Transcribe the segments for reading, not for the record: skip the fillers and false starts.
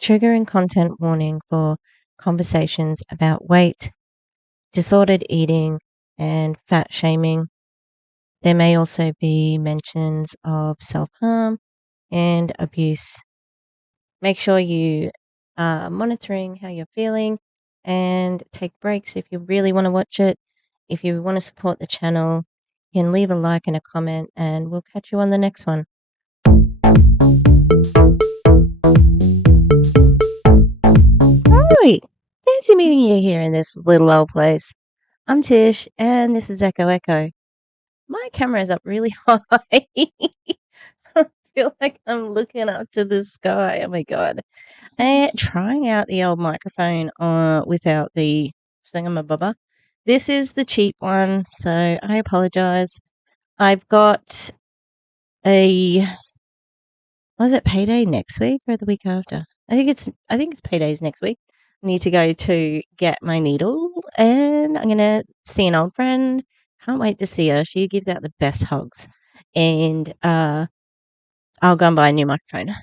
triggering content warning for conversations about weight, disordered eating, and fat shaming. There may also be mentions of self-harm and abuse. Make sure you are monitoring how you're feeling and take breaks if you really want to watch it. If you want to support the channel, you can leave a like and a comment, and we'll catch you on the next one. Hi! Fancy meeting you here in this little old place. I'm Tish, and this is Echo Echo. My camera is up really high. I feel like I'm looking up to the sky. Oh my god. And trying out the old microphone without the thingamabobber. This is the cheap one, so I apologize. I've got was it payday next week or the week after? I think it's paydays next week. I need to go to get my needle, and I'm gonna see an old friend. Can't wait to see her. She gives out the best hugs, and I'll go and buy a new microphone.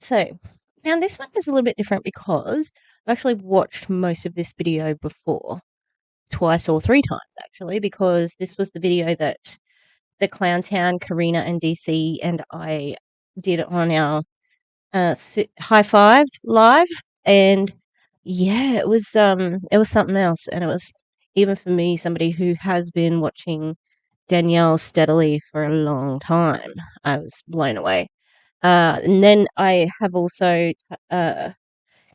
So now this one is a little bit different because I've actually watched most of this video before, twice or three times actually, because this was the video that the Clown Town, Karina and DC and I did on our high five live, and yeah, it was something else, and it was, even for me, somebody who has been watching Danelle steadily for a long time, I was blown away. And then I have also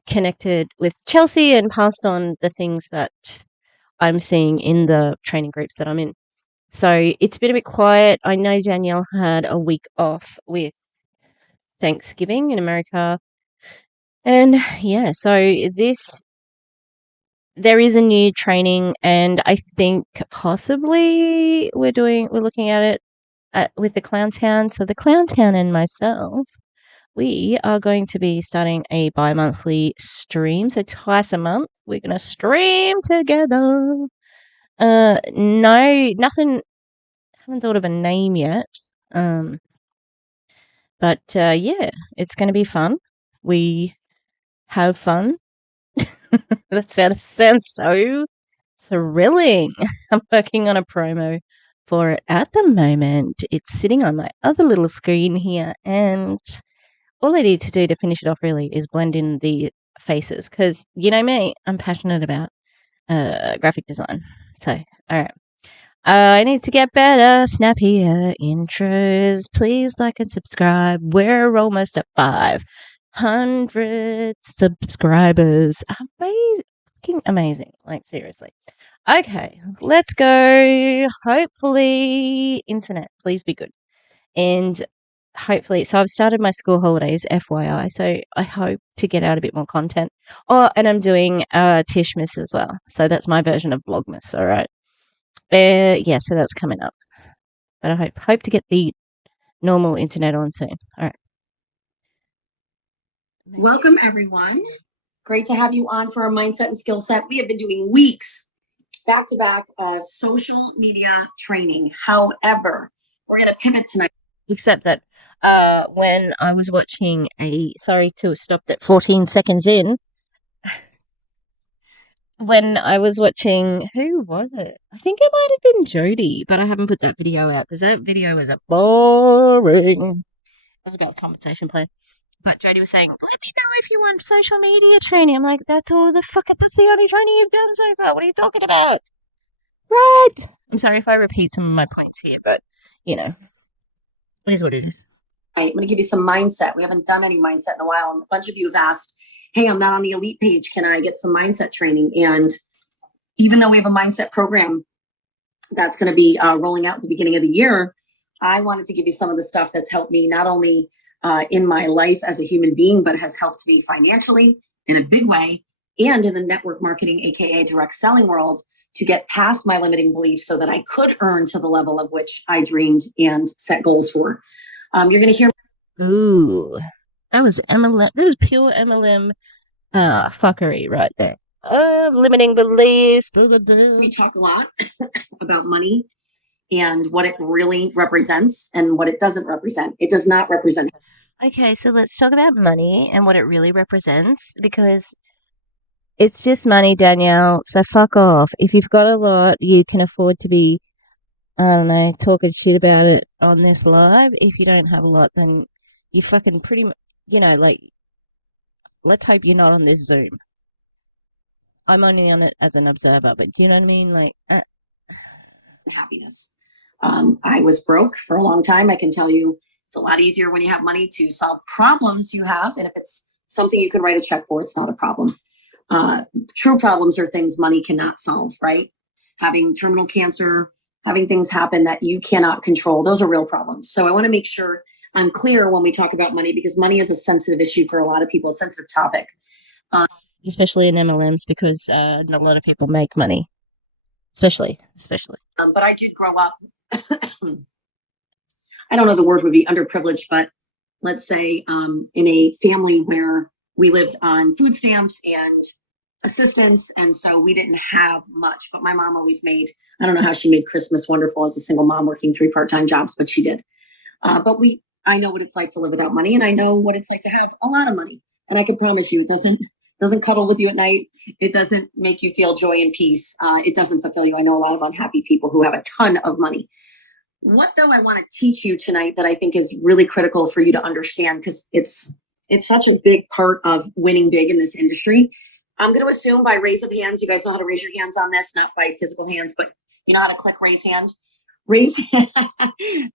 connected with Chelsea and passed on the things that I'm seeing in the training groups that I'm in. So it's been a bit quiet. I know Danielle had a week off with Thanksgiving in America. And yeah, so there is a new training, and I think possibly we're looking at it with the Clown Town. So the Clown Town and myself, we are going to be starting a bi-monthly stream. So twice a month, we're going to stream together. No, nothing, haven't thought of a name yet. But yeah, it's going to be fun. We have fun. That sounds so thrilling. I'm working on a promo for it at the moment. It's sitting on my other little screen here, and all I need to do to finish it off really is blend in the faces, because you know me, I'm passionate about graphic design. So, all right. I need to get better, snappier intros. Please like and subscribe. We're almost at 500 subscribers. Fucking amazing. Like, seriously. Okay, let's go. Hopefully, internet, please be good. And hopefully, so I've started my school holidays, FYI, so I hope to get out a bit more content. Oh, and I'm doing Tishmas as well. So that's my version of Vlogmas, all right? Yeah, so that's coming up. But I hope to get the normal internet on soon. All right. Welcome, everyone. Great to have you on for our mindset and skill set. We have been doing weeks back to back of social media training. However, we're going to pivot tonight. Except that when I was watching sorry to have stopped at 14 seconds in. When I was watching, who was it? I think it might have been Jody, but I haven't put that video out because that video was boring. It was about the compensation plan. But Jody was saying, let me know if you want social media training. I'm like, that's the only training you've done so far. What are you talking about? Right. I'm sorry if I repeat some of my points here, but, you know, it is what it is. I'm going to give you some mindset. We haven't done any mindset in a while. And a bunch of you have asked, hey, I'm not on the elite page. Can I get some mindset training? And even though we have a mindset program that's going to be rolling out at the beginning of the year, I wanted to give you some of the stuff that's helped me not only in my life as a human being, but has helped me financially in a big way, and in the network marketing, AKA direct selling world, to get past my limiting beliefs so that I could earn to the level of which I dreamed and set goals for. You're going to hear. Ooh, that was MLM. That was pure MLM fuckery right there. Limiting beliefs. Blah, blah, blah. We talk a lot about money and what it really represents and what it doesn't represent. It does not represent. Okay, so let's talk about money and what it really represents because it's just money, Danielle. So fuck off. If you've got a lot, you can afford to be, I don't know, talking shit about it on this live. If you don't have a lot, then you fucking pretty much, like, let's hope you're not on this Zoom. I'm only on it as an observer, but do you know what I mean? Like, Happiness. I was broke for a long time. I can tell you it's a lot easier when you have money to solve problems you have. And if it's something you can write a check for, it's not a problem. Uh, True problems are things money cannot solve, right? Having terminal cancer, having things happen that you cannot control, those are real problems. So I want to make sure I'm clear when we talk about money because money is a sensitive issue for a lot of people, a sensitive topic. Uh, especially in MLMs because not a lot of people make money, especially. but I did grow up. I don't know the word would be underprivileged, but let's say in a family where we lived on food stamps and assistance. And so we didn't have much, but my mom always made, I don't know how she made Christmas wonderful as a single mom working 3 part-time jobs, but she did. I know what it's like to live without money and I know what it's like to have a lot of money. And I can promise you, it doesn't cuddle with you at night. It doesn't make you feel joy and peace. It doesn't fulfill you. I know a lot of unhappy people who have a ton of money. What though I want to teach you tonight that I think is really critical for you to understand because it's such a big part of winning big in this industry. I'm going to assume by raise of hands, you guys know how to raise your hands on this, not by physical hands, but you know how to click raise hand. Raise.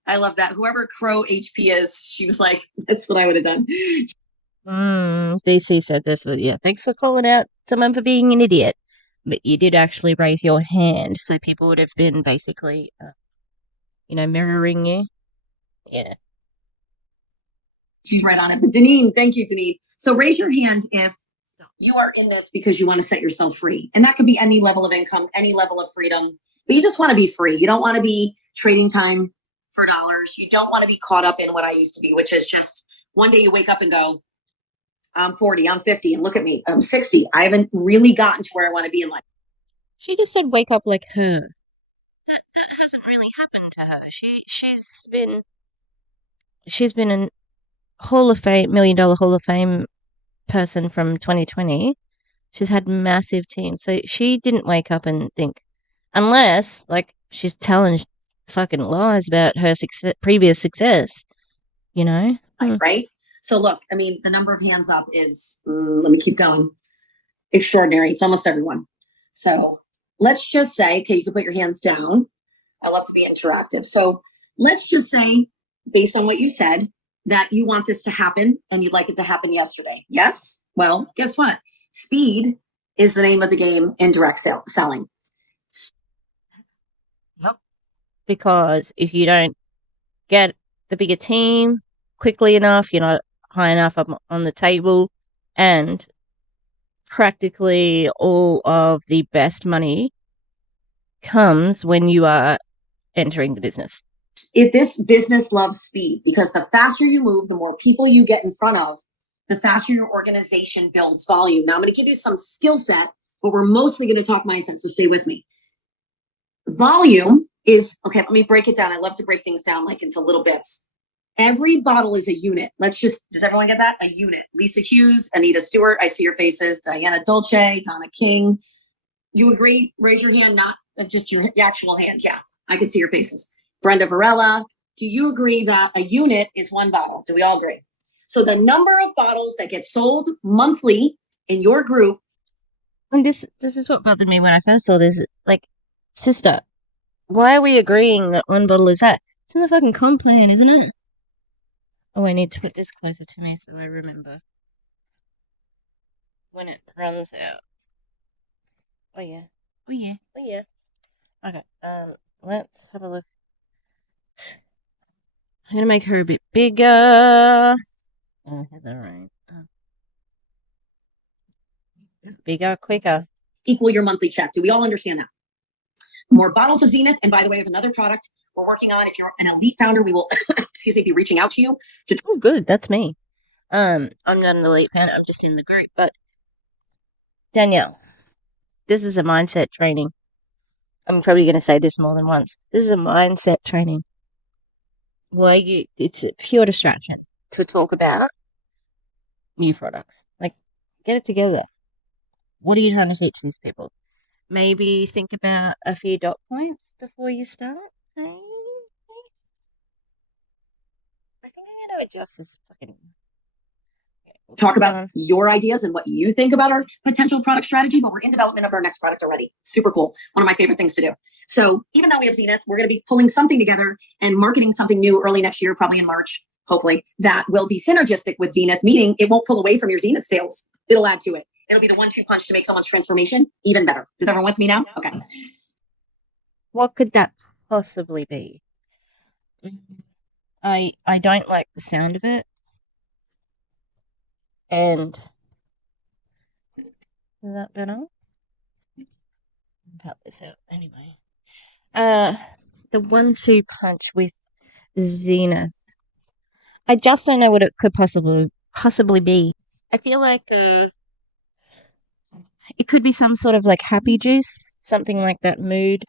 I love that. Whoever Crow HP is, she was like, that's what I would have done. DC said this, but yeah, thanks for calling out someone for being an idiot. But you did actually raise your hand, so people would have been basically, mirroring you. Yeah. She's right on it. But Deneen, thank you, Deneen. So raise your hand if you are in this because you want to set yourself free. And that could be any level of income, any level of freedom. But you just want to be free. You don't want to be trading time for dollars. You don't want to be caught up in what I used to be, which is just one day you wake up and go, I'm 40, I'm 50, and look at me, I'm 60. I haven't really gotten to where I want to be in life. She just said wake up like her. That hasn't really happened to her. She's been a Hall of Fame, $1 million Hall of Fame person from 2020. She's had massive teams. So she didn't wake up and think, unless, like, she's telling fucking lies about her previous success, you know? Right? So look, I mean, the number of hands up is, let me keep going, extraordinary. It's almost everyone. So let's just say, okay, you can put your hands down. I love to be interactive. So let's just say, based on what you said, that you want this to happen and you'd like it to happen yesterday. Yes? Well, guess what? Speed is the name of the game in direct selling. Yep. Because if you don't get the bigger team quickly enough, you're not high enough up on the table, and practically all of the best money comes when you are entering the business. This business loves speed because the faster you move, the more people you get in front of, the faster your organization builds volume. Now I'm going to give you some skill set, but we're mostly going to talk mindset. So stay with me. Volume is, okay, let me break it down. I love to break things down like into little bits. Every bottle is a unit. Does everyone get that? A unit. Lisa Hughes, Anita Stewart, I see your faces. Diana Dolce, Donna King. You agree? Raise your hand, not just your actual hand. Yeah, I can see your faces. Brenda Varela, do you agree that a unit is one bottle? Do we all agree? So the number of bottles that get sold monthly in your group. And this is what bothered me when I first saw this. Like, sister, why are we agreeing that one bottle is that? It's in the fucking comp plan, isn't it? Oh, I need to put this closer to me so I remember when it runs out. Oh yeah. Oh yeah. Oh yeah. Okay. Let's have a look. I'm gonna make her a bit bigger. Oh, is that right? Bigger, quicker. Equal your monthly check. Do we all understand that? More bottles of Zenith. And by the way, I have another product we're working on. If you're an elite founder, we will, be reaching out to you. Oh, good. That's me. I'm not an elite fan. I'm just in the group. But Danielle, this is a mindset training. I'm probably going to say this more than once. This is a mindset training. It's a pure distraction. to talk about new products. Like, get it together. What are you trying to teach these people? Maybe think about a few dot points before you start. I think I'm gonna adjust this fucking. We'll talk keep about going. your ideas and what you think about our potential product strategy, but we're in development of our next product already. Super cool. One of my favorite things to do. So even though we have Zenith, we're going to be pulling something together and marketing something new early next year, probably in March, hopefully, that will be synergistic with Zenith, meaning it won't pull away from your Zenith sales. It'll add to it. It'll be the 1-2 punch to make someone's transformation even better. Does everyone with me now? Okay. What could that possibly be? I don't like the sound of it, and is that better? Cut this out anyway. The 1-2 punch with Zenith. I just don't know what it could possibly be. I feel like it could be some sort of like happy juice, something like that mood,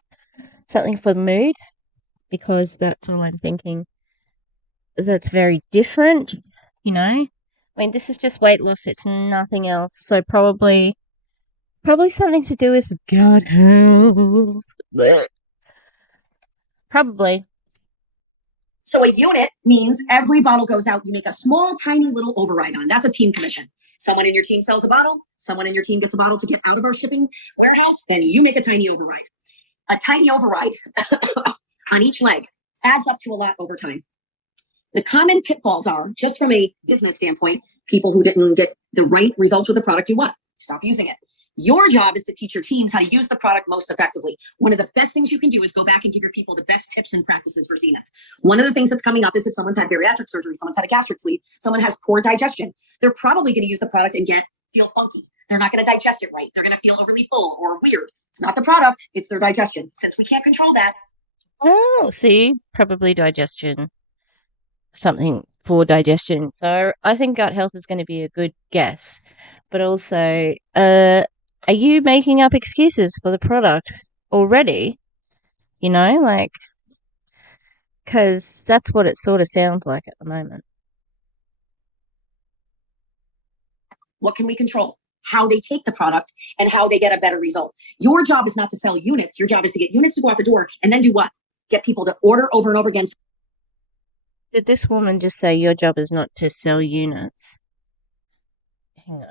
something for the mood, because that's all I'm thinking. That's very different, you know. I mean, this is just weight loss; it's nothing else. So probably something to do with gut health. Blech. Probably. So a unit means every bottle goes out, you make a small, tiny little override on. That's a team commission. Someone in your team sells a bottle, someone in your team gets a bottle to get out of our shipping warehouse, then you make a tiny override. A tiny override on each leg adds up to a lot over time. The common pitfalls are, just from a business standpoint, people who didn't get the right results with the product do what? Stop using it. Your job is to teach your teams how to use the product most effectively. One of the best things you can do is go back and give your people the best tips and practices for Zenith. One of the things that's coming up is if someone's had bariatric surgery, someone's had a gastric sleeve, someone has poor digestion, they're probably going to use the product and feel funky. They're not going to digest it right. They're going to feel overly full or weird. It's not the product, it's their digestion. Since we can't control that. Oh, see, probably digestion. Something for digestion. So I think gut health is going to be a good guess. But also, are you making up excuses for the product already? You know, like, because that's what it sort of sounds like at the moment. What can we control? How they take the product and how they get a better result. Your job is not to sell units. Your job is to get units to go out the door and then do what? Get people to order over and over again. Did this woman just say your job is not to sell units? Hang on.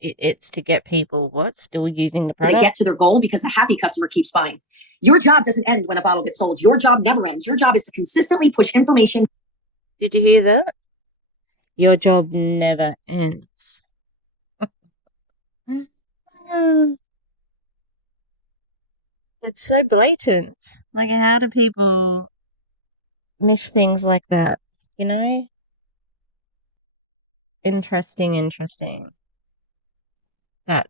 It's to get people what? Still using the They product? get to their goal because a happy customer keeps buying. Your job doesn't end when a bottle gets sold. Your job never ends. Your job is to consistently push information. Did you hear that? Your job never ends. It's so blatant. Like, how do people miss things like that? You know? Interesting. That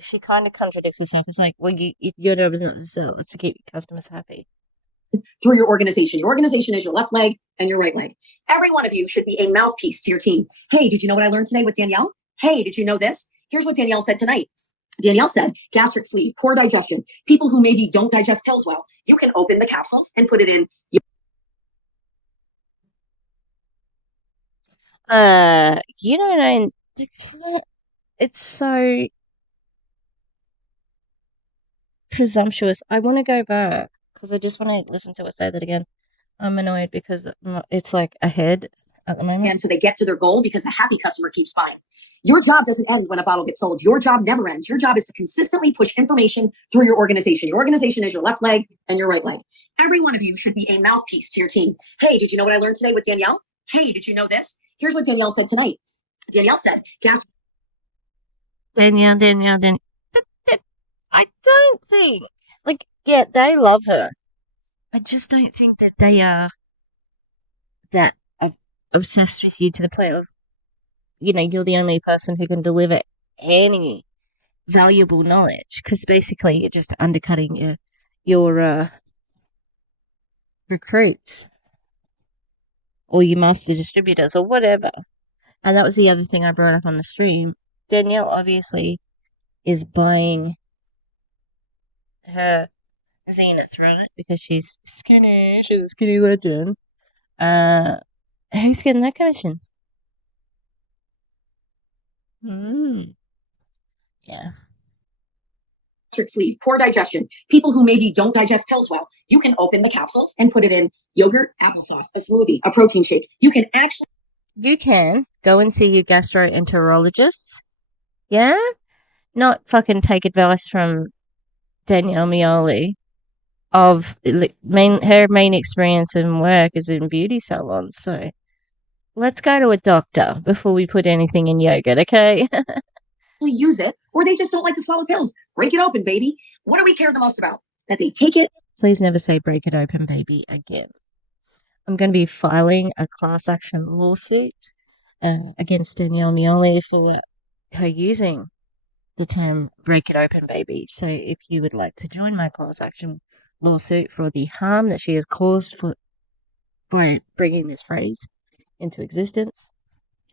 she kind of contradicts herself. It's like, well, your job is not to sell; it's to keep your customers happy. Through your organization. Your organization is your left leg and your right leg. Every one of you should be a mouthpiece to your team. Hey, did you know what I learned today with Danielle? Hey, did you know this? Here's what Danielle said tonight. Danielle said gastric sleeve, poor digestion, people who maybe don't digest pills well. You can open the capsules and put it in. You don't know. It's so presumptuous. I want to go back because I just want to listen to her say that again. I'm annoyed because it's like ahead at the moment. And so they get to their goal because a happy customer keeps buying. Your job doesn't end when a bottle gets sold. Your job never ends. Your job is to consistently push information through your organization. Your organization is your left leg and your right leg. Every one of you should be a mouthpiece to your team. Hey, did you know what I learned today with Danielle? Hey, did you know this? Here's what Danielle said tonight. Danielle said, Danielle. I don't think, like, yeah, they love her. I just don't think that they are that obsessed with you to the point of, you're the only person who can deliver any valuable knowledge, because basically you're just undercutting your recruits or your master distributors or whatever. And that was the other thing I brought up on the stream. Danielle obviously is buying her Zenith, right? Because she's skinny. She's a skinny legend. Who's getting that commission? Yeah. Sleeve, poor digestion, people who maybe don't digest pills well, you can open the capsules and put it in yogurt, applesauce, a smoothie, a protein shake. You can actually go and see your gastroenterologist. Yeah? Not fucking take advice from Danielle Mioli of her main experience in work is in beauty salons. So let's go to a doctor before we put anything in yogurt, okay? use it, or they just don't like to swallow pills. Break it open, baby. What do we care the most about? That they take it. Please never say break it open, baby, again. I'm going to be filing a class action lawsuit against Danielle Mioli for her using the term break it open, baby. So if you would like to join my class action lawsuit for the harm that she has caused by bringing this phrase into existence,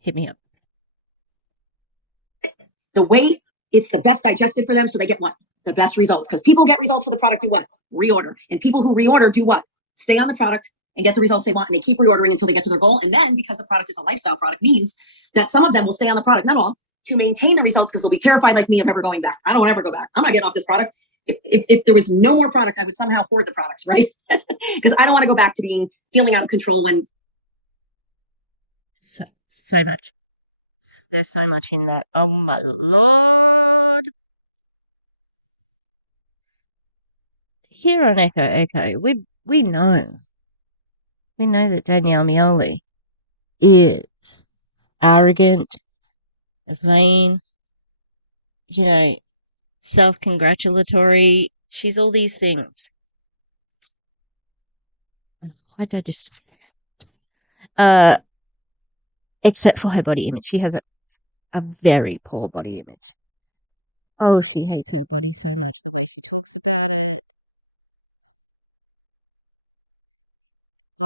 hit me up. The weight, it's the best digested for them, so they get what? The best results. Because people get results for the product, do what? Reorder. And people who reorder do what? Stay on the product and get the results they want, and they keep reordering until they get to their goal. And then, because the product is a lifestyle product, means that some of them will stay on the product, not all, to maintain the results, because they'll be terrified like me of ever going back. I don't want to ever go back. I'm not getting off this product. If there was no more product, I would somehow hoard the products, right? Because I don't want to go back to feeling out of control when so much. There's so much in that. Oh my lord. Here on Echo Echo, we know that Danielle Mioli is arrogant, vain, self-congratulatory. She's all these things. Why did I just? Except for her body image, she has a very poor body image. Oh, she hates her body so much the way she talks about it.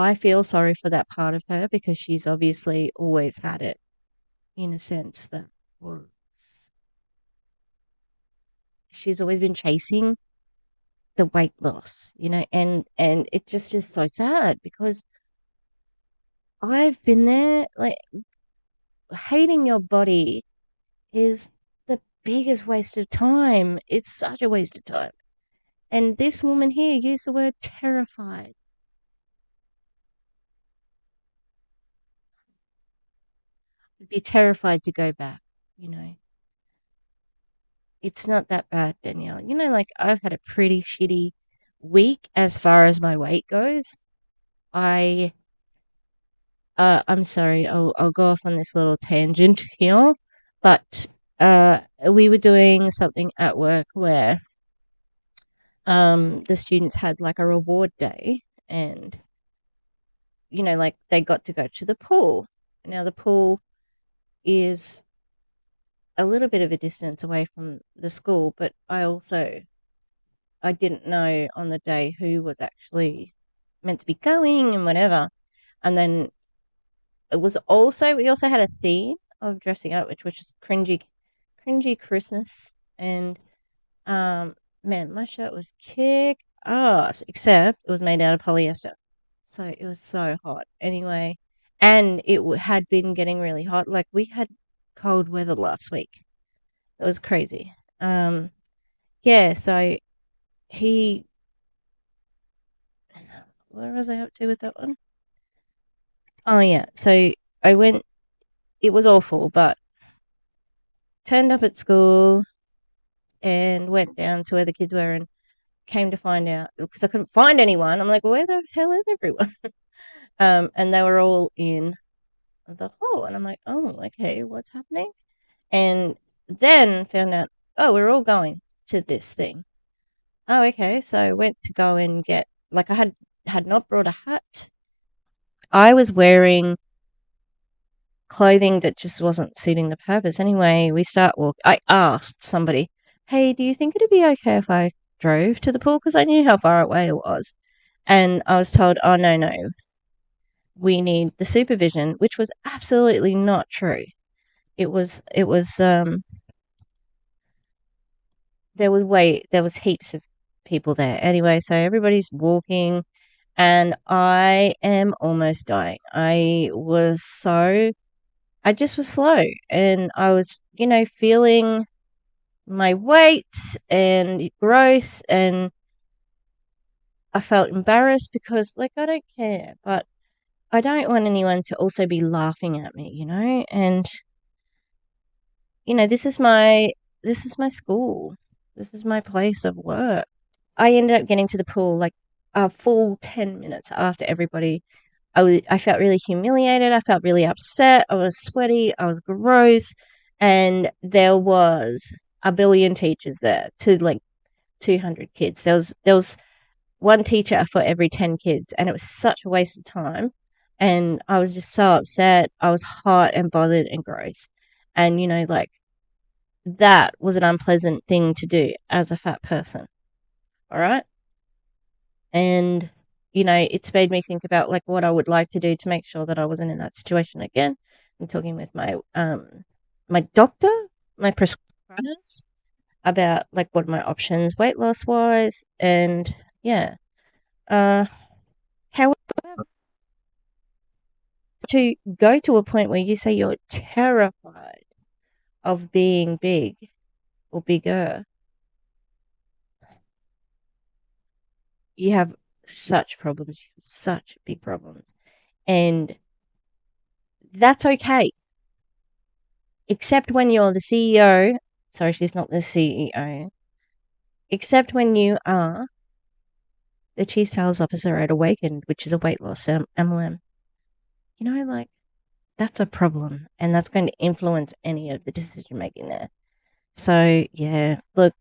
I feel sorry for that character because she's obviously more smart in a sense. She's always been chasing the weight loss, and it just is so sad because I've been there, like, hating my body is the biggest waste of time. It's such a waste of time. And this woman here used the word terrified. Be terrified to go back. It's not that bad. Like, I've had a pretty shitty week as far as my weight goes. I'm sorry, I'll go off on a little tangent here, but we were doing something at work where the students had like a reward day, and like they got to go to the pool. Now the pool is a little bit of a distance away from the school, but so I didn't know on the day who was actually meant to be filming or whatever. And then we also had a theme of dressing out, which was cringy Christmas, and man, my throat was kick ass, except it was made out of polyester, so it was so hot. Anyway, and it would have been getting really hot. Like, we had cold weather last week. It was crazy. Yeah, so he, where was I with that one? Oh yeah, so I went, it was awful, but turned up at school and went down to the kid and came to find out because I couldn't find anyone. I'm like, where the hell is everyone? And then I walked in. I'm like, oh, okay, what's happening? And then I found out, oh, well, we're going to this thing. Oh, okay, so I went to go in and get it. Like, I had not bought a hat. I was wearing clothing that just wasn't suiting the purpose. Anyway, I asked somebody, hey, do you think it'd be okay if I drove to the pool? Because I knew how far away it was. And I was told, oh, no, we need the supervision, which was absolutely not true. It was, there was heaps of people there. Anyway, so everybody's walking and I am almost dying. I just was slow, and I was, feeling my weight and gross, and I felt embarrassed because, like, I don't care, but I don't want anyone to also be laughing at me, and this is my school. This is my place of work. I ended up getting to the pool like a full 10 minutes after everybody. I felt really humiliated. I felt really upset. I was sweaty. I was gross. And there was a billion teachers there to like 200 kids. There was one teacher for every 10 kids, and it was such a waste of time. And I was just so upset. I was hot and bothered and gross. And, like, that was an unpleasant thing to do as a fat person. All right. And, it's made me think about like what I would like to do to make sure that I wasn't in that situation again. I'm talking with my doctor, my prescribers, about like what are my options weight loss wise, and yeah. However, to go to a point where you say you're terrified of being big or bigger, you have such problems, such big problems. And that's okay. Except when you're the CEO. Sorry, she's not the CEO. Except when you are the chief sales officer at Awakened, which is a weight loss MLM. Like, that's a problem. And that's going to influence any of the decision making there. So, yeah, look,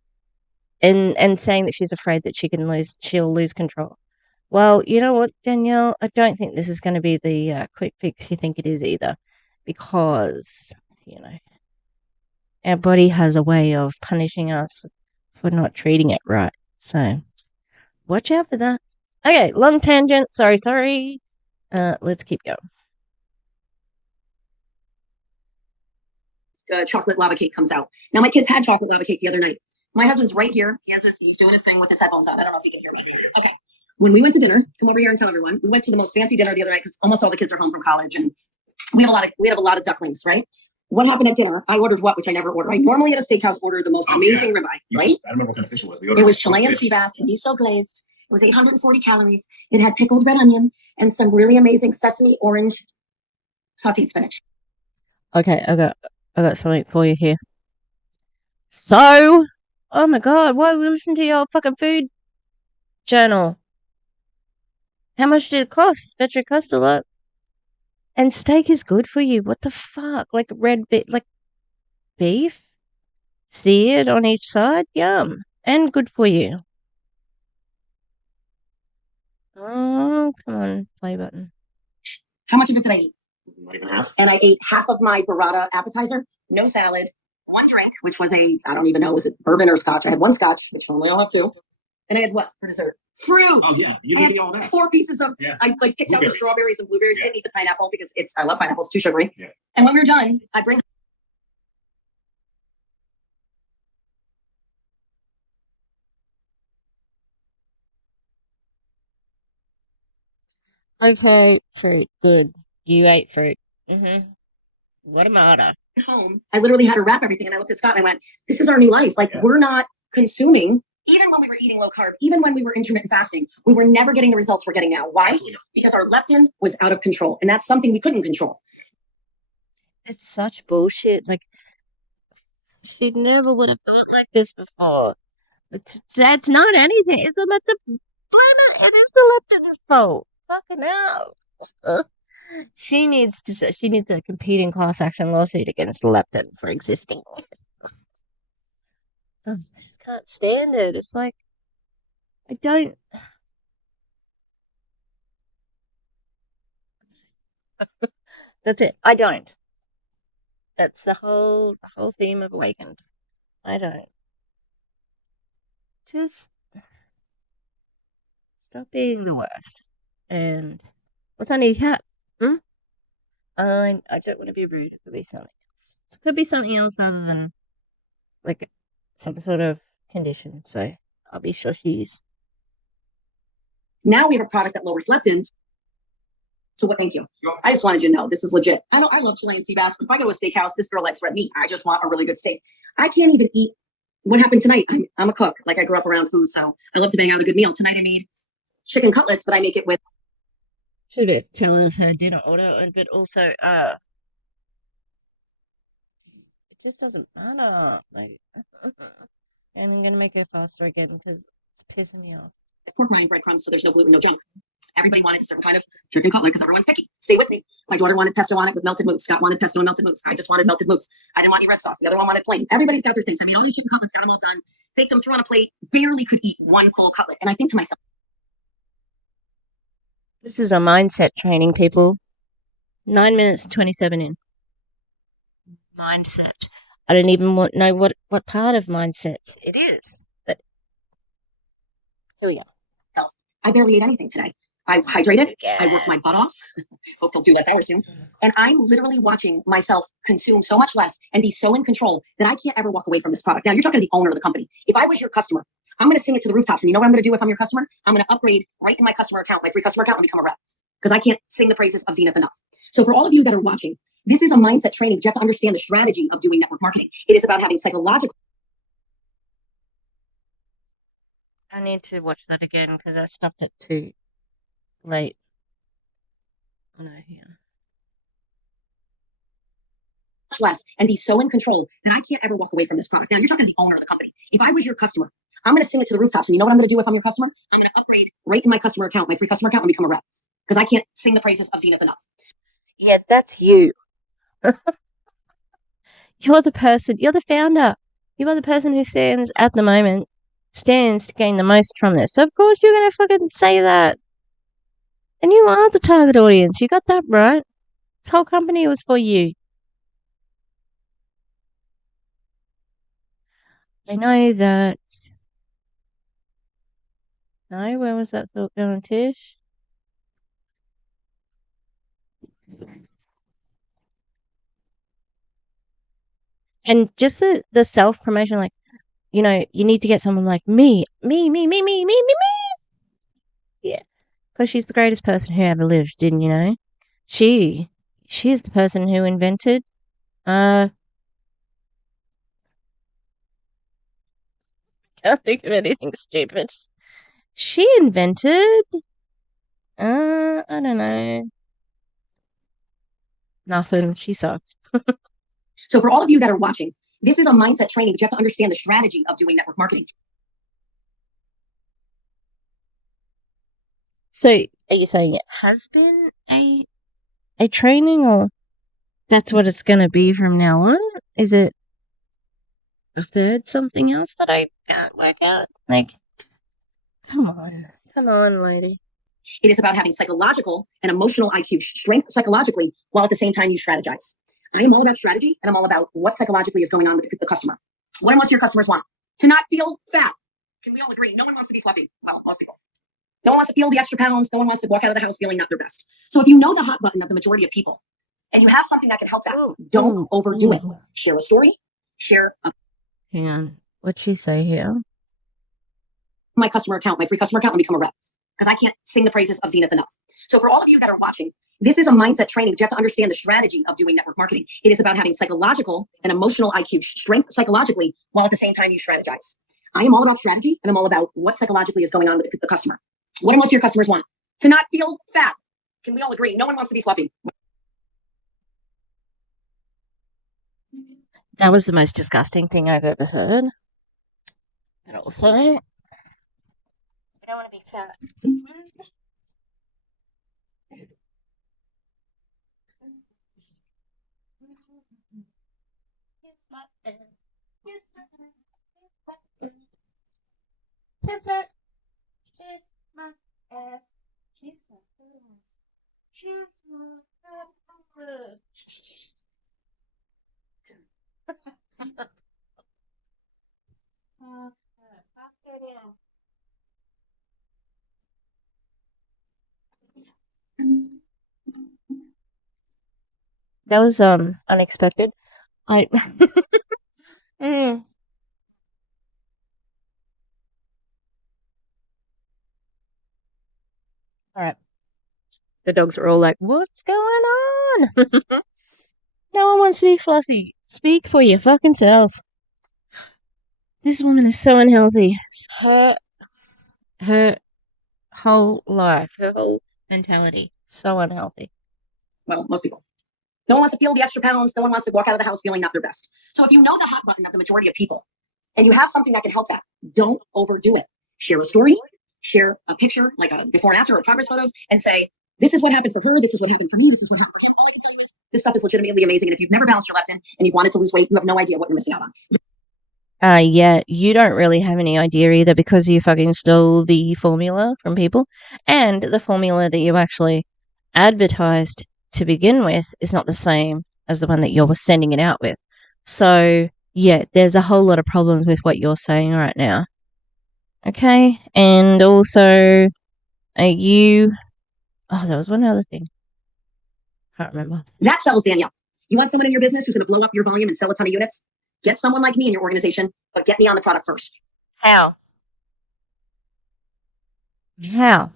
and saying that she's afraid that she'll lose control. Well, you know what, Danielle? I don't think this is going to be the quick fix you think it is either, because you know our body has a way of punishing us for not treating it right. So watch out for that. Okay, long tangent. Sorry. Let's keep going. Chocolate lava cake comes out. Now my kids had chocolate lava cake the other night. My husband's right here. He's doing his thing with his headphones on. I don't know if he can hear me. Okay. When we went to dinner, come over here and tell everyone. We went to the most fancy dinner the other night because almost all the kids are home from college, and we have a lot of ducklings, right? What happened at dinner? I ordered which I never order. I normally at a steakhouse order the most amazing ribeye, right? I don't remember what kind of fish it was. It was Chilean sea bass, miso glazed. It was 840 calories. It had pickled red onion and some really amazing sesame orange sauteed spinach. Okay, I got something for you here. So, oh my god, why we listen to your fucking food journal? How much did it cost? Bet you it cost a lot. And steak is good for you. What the fuck? Like like beef, seared on each side. Yum, and good for you. Oh, come on, play button. How much of it did I eat? Not even half. And I ate half of my burrata appetizer, no salad, one drink, which was I don't even know, was it bourbon or scotch? I had one scotch, which normally I'll have two. And I had what for dessert? Fruit. Oh yeah, you did all that. 4 pieces of. Yeah. I like picked out the strawberries and blueberries. Yeah. Didn't eat the pineapple because I love pineapples, too sugary. Yeah. And when we were done, I bring. Okay, fruit, good. You ate fruit. Mm-hmm. What a martyr. Home. I literally had to wrap everything, and I looked at Scott and I went, "This is our new life. Like we're not consuming." Even when we were eating low carb, even when we were intermittent fasting, we were never getting the results we're getting now. Why? Absolutely. Because our leptin was out of control, and that's something we couldn't control. It's such bullshit. Like, she never would have thought like this before. That's not anything. It's about the blame. It is the leptin's fault. Fucking hell. She needs a competing class action lawsuit against leptin for existing. I just can't stand it. It's like I don't. That's it. I don't. That's the whole theme of Awakened. I don't. Just stop being the worst. And what's on your hat? Hmm? I don't want to be rude. It could be something else. It could be something else other than like some sort of condition. So I'll be sure she's Now we have a product that lowers leptins. So what? Thank you. I just wanted you to know this is legit. I love Chilean sea bass, but if I go to a steakhouse, this girl likes red meat. I just want a really good steak. I can't even eat. What happened tonight? I'm a cook. Like I grew up around food, so I love to bang out a good meal. Tonight I made chicken cutlets, but I make it with. Should be telling us her dinner order, but also, it just doesn't matter. Like, and I'm gonna make her faster again because it's pissing me off. Pork rind breadcrumbs, so there's no gluten, no junk. Everybody wanted a certain kind of chicken cutlet because everyone's picky. Stay with me. My daughter wanted pesto on it with melted mousse. Scott wanted pesto and melted mousse. I just wanted melted mousse. I didn't want any red sauce. The other one wanted plain. Everybody's got their things. I made all these chicken cutlets, got them all done, baked them, threw on a plate, barely could eat one full cutlet. And I think to myself, This is a mindset training, people. 9 minutes and 27 in. Mindset. I don't even know what part of mindset it is, but here we go. I barely ate anything today. I hydrated. I worked my butt off. Hope they'll do less hours soon. And I'm literally watching myself consume so much less and be so in control that I can't ever walk away from this product. Now, you're talking to the owner of the company. If I was your customer, I'm going to sing it to the rooftops. And you know what I'm going to do if I'm your customer? I'm going to upgrade right in my customer account, my free customer account, and become a rep. Because I can't sing the praises of Zenith enough. So for all of you that are watching, this is a mindset training. You have to understand the strategy of doing network marketing. It is about having psychological. I need to watch that again because I stopped it too late. Oh no, here. Less and be so in control that I can't ever walk away from this product. Now, you're talking to the owner of the company. If I was your customer, I'm going to sing it to the rooftops. And you know what I'm going to do if I'm your customer? I'm going to upgrade right in my customer account, my free customer account, and become a rep. Because I can't sing the praises of Zenith enough. Yeah, that's you. You're the person, you're the founder. You are the person who stands at the moment, stands to gain the most from this. So of course you're going to fucking say that. And you are the target audience. You got that right. This whole company was for you. I know that. No, where was that thought going, Tish? And just the self promotion, like, you know, you need to get someone like me. Yeah. Because she's the greatest person who ever lived, didn't you know? She's the person who invented, can't think of anything stupid. She invented, I don't know. Nothing. She sucks. So for all of you that are watching, this is a mindset training, but you have to understand the strategy of doing network marketing. So, are you saying it has been a training, or that's what it's going to be from now on? Is it a third something else that I can't work out? Like, come on, lady. It is about having psychological and emotional IQ, strength psychologically, while at the same time you strategize. I am all about strategy, and I'm all about what psychologically is going on with the customer. What do most of your customers want? To not feel fat. Can we all agree? No one wants to be fluffy. Well, most people. No one wants to feel the extra pounds. No one wants to walk out of the house feeling not their best. So if you know the hot button of the majority of people, and you have something that can help that, don't overdo it. Share a story. Share a. Hang on. What'd she say here? My customer account, my free customer account, and become a rep. Because I can't sing the praises of Zenith enough. So for all of you that are watching, this is a mindset training. You have to understand the strategy of doing network marketing. It is about having psychological and emotional IQ, strength psychologically, while at the same time you strategize. I am all about strategy, and I'm all about what psychologically is going on with the customer. What do most of your customers want? To not feel fat. Can we all agree? No one wants to be fluffy. That was the most disgusting thing I've ever heard. But also, I don't want to be fat. That was unexpected. I The dogs are all like, what's going on? No one wants to be fluffy. Speak for your fucking self. This woman is so unhealthy. Her whole life, her whole mentality, so unhealthy. Well, most people. No one wants to feel the extra pounds. No one wants to walk out of the house feeling not their best. So if you know the hot button of the majority of people and you have something that can help that, don't overdo it. Share a story, share a picture, like a before and after or progress photos, and say, this is what happened for her, this is what happened for me, this is what happened for him. All I can tell you is this stuff is legitimately amazing. And if you've never balanced your leptin and you've wanted to lose weight, you have no idea what you're missing out on. Yeah, you don't really have any idea either because you fucking stole the formula from people. And the formula that you actually advertised to begin with is not the same as the one that you're sending it out with. So, yeah, there's a whole lot of problems with what you're saying right now. Okay? And also, you. Oh, there was one other thing. Can't remember. That sells, Danielle. You want someone in your business who's going to blow up your volume and sell a ton of units? Get someone like me in your organization, but get me on the product first. How? How?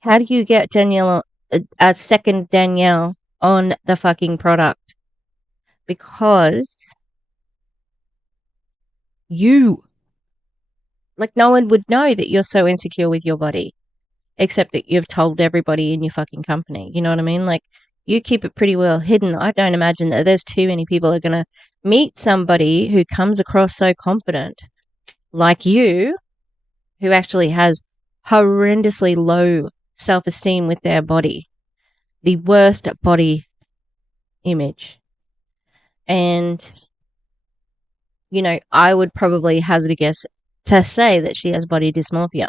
How do you get Danielle, a second Danielle on the fucking product? Because you, like, no one would know that you're so insecure with your body, except that you've told everybody in your fucking company. You know what I mean? Like, you keep it pretty well hidden. I don't imagine that there's too many people who are going to meet somebody who comes across so confident like you, who actually has horrendously low self-esteem with their body, the worst body image. And, you know, I would probably hazard a guess to say that she has body dysmorphia.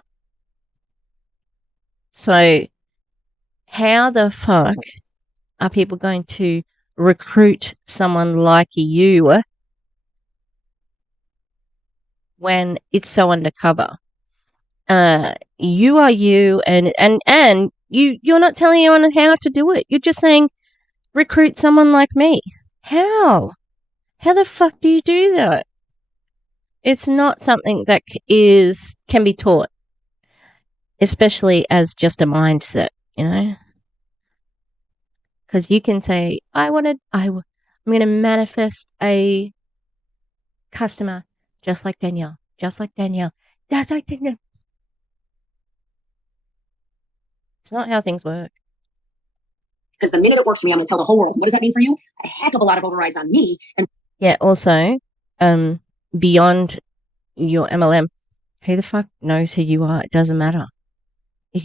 So, how the fuck are people going to recruit someone like you when it's so undercover? You are you, and you're not telling anyone how to do it. You're just saying recruit someone like me. How? How the fuck do you do that? It's not something that can be taught, especially as just a mindset, you know? Because you can say, I'm going to manifest a customer just like Danielle, just like Danielle, just like Danielle. It's not how things work. Because the minute it works for me, I'm going to tell the whole world. What does that mean for you? A heck of a lot of overrides on me. And yeah, also, beyond your MLM, who the fuck knows who you are? It doesn't matter. If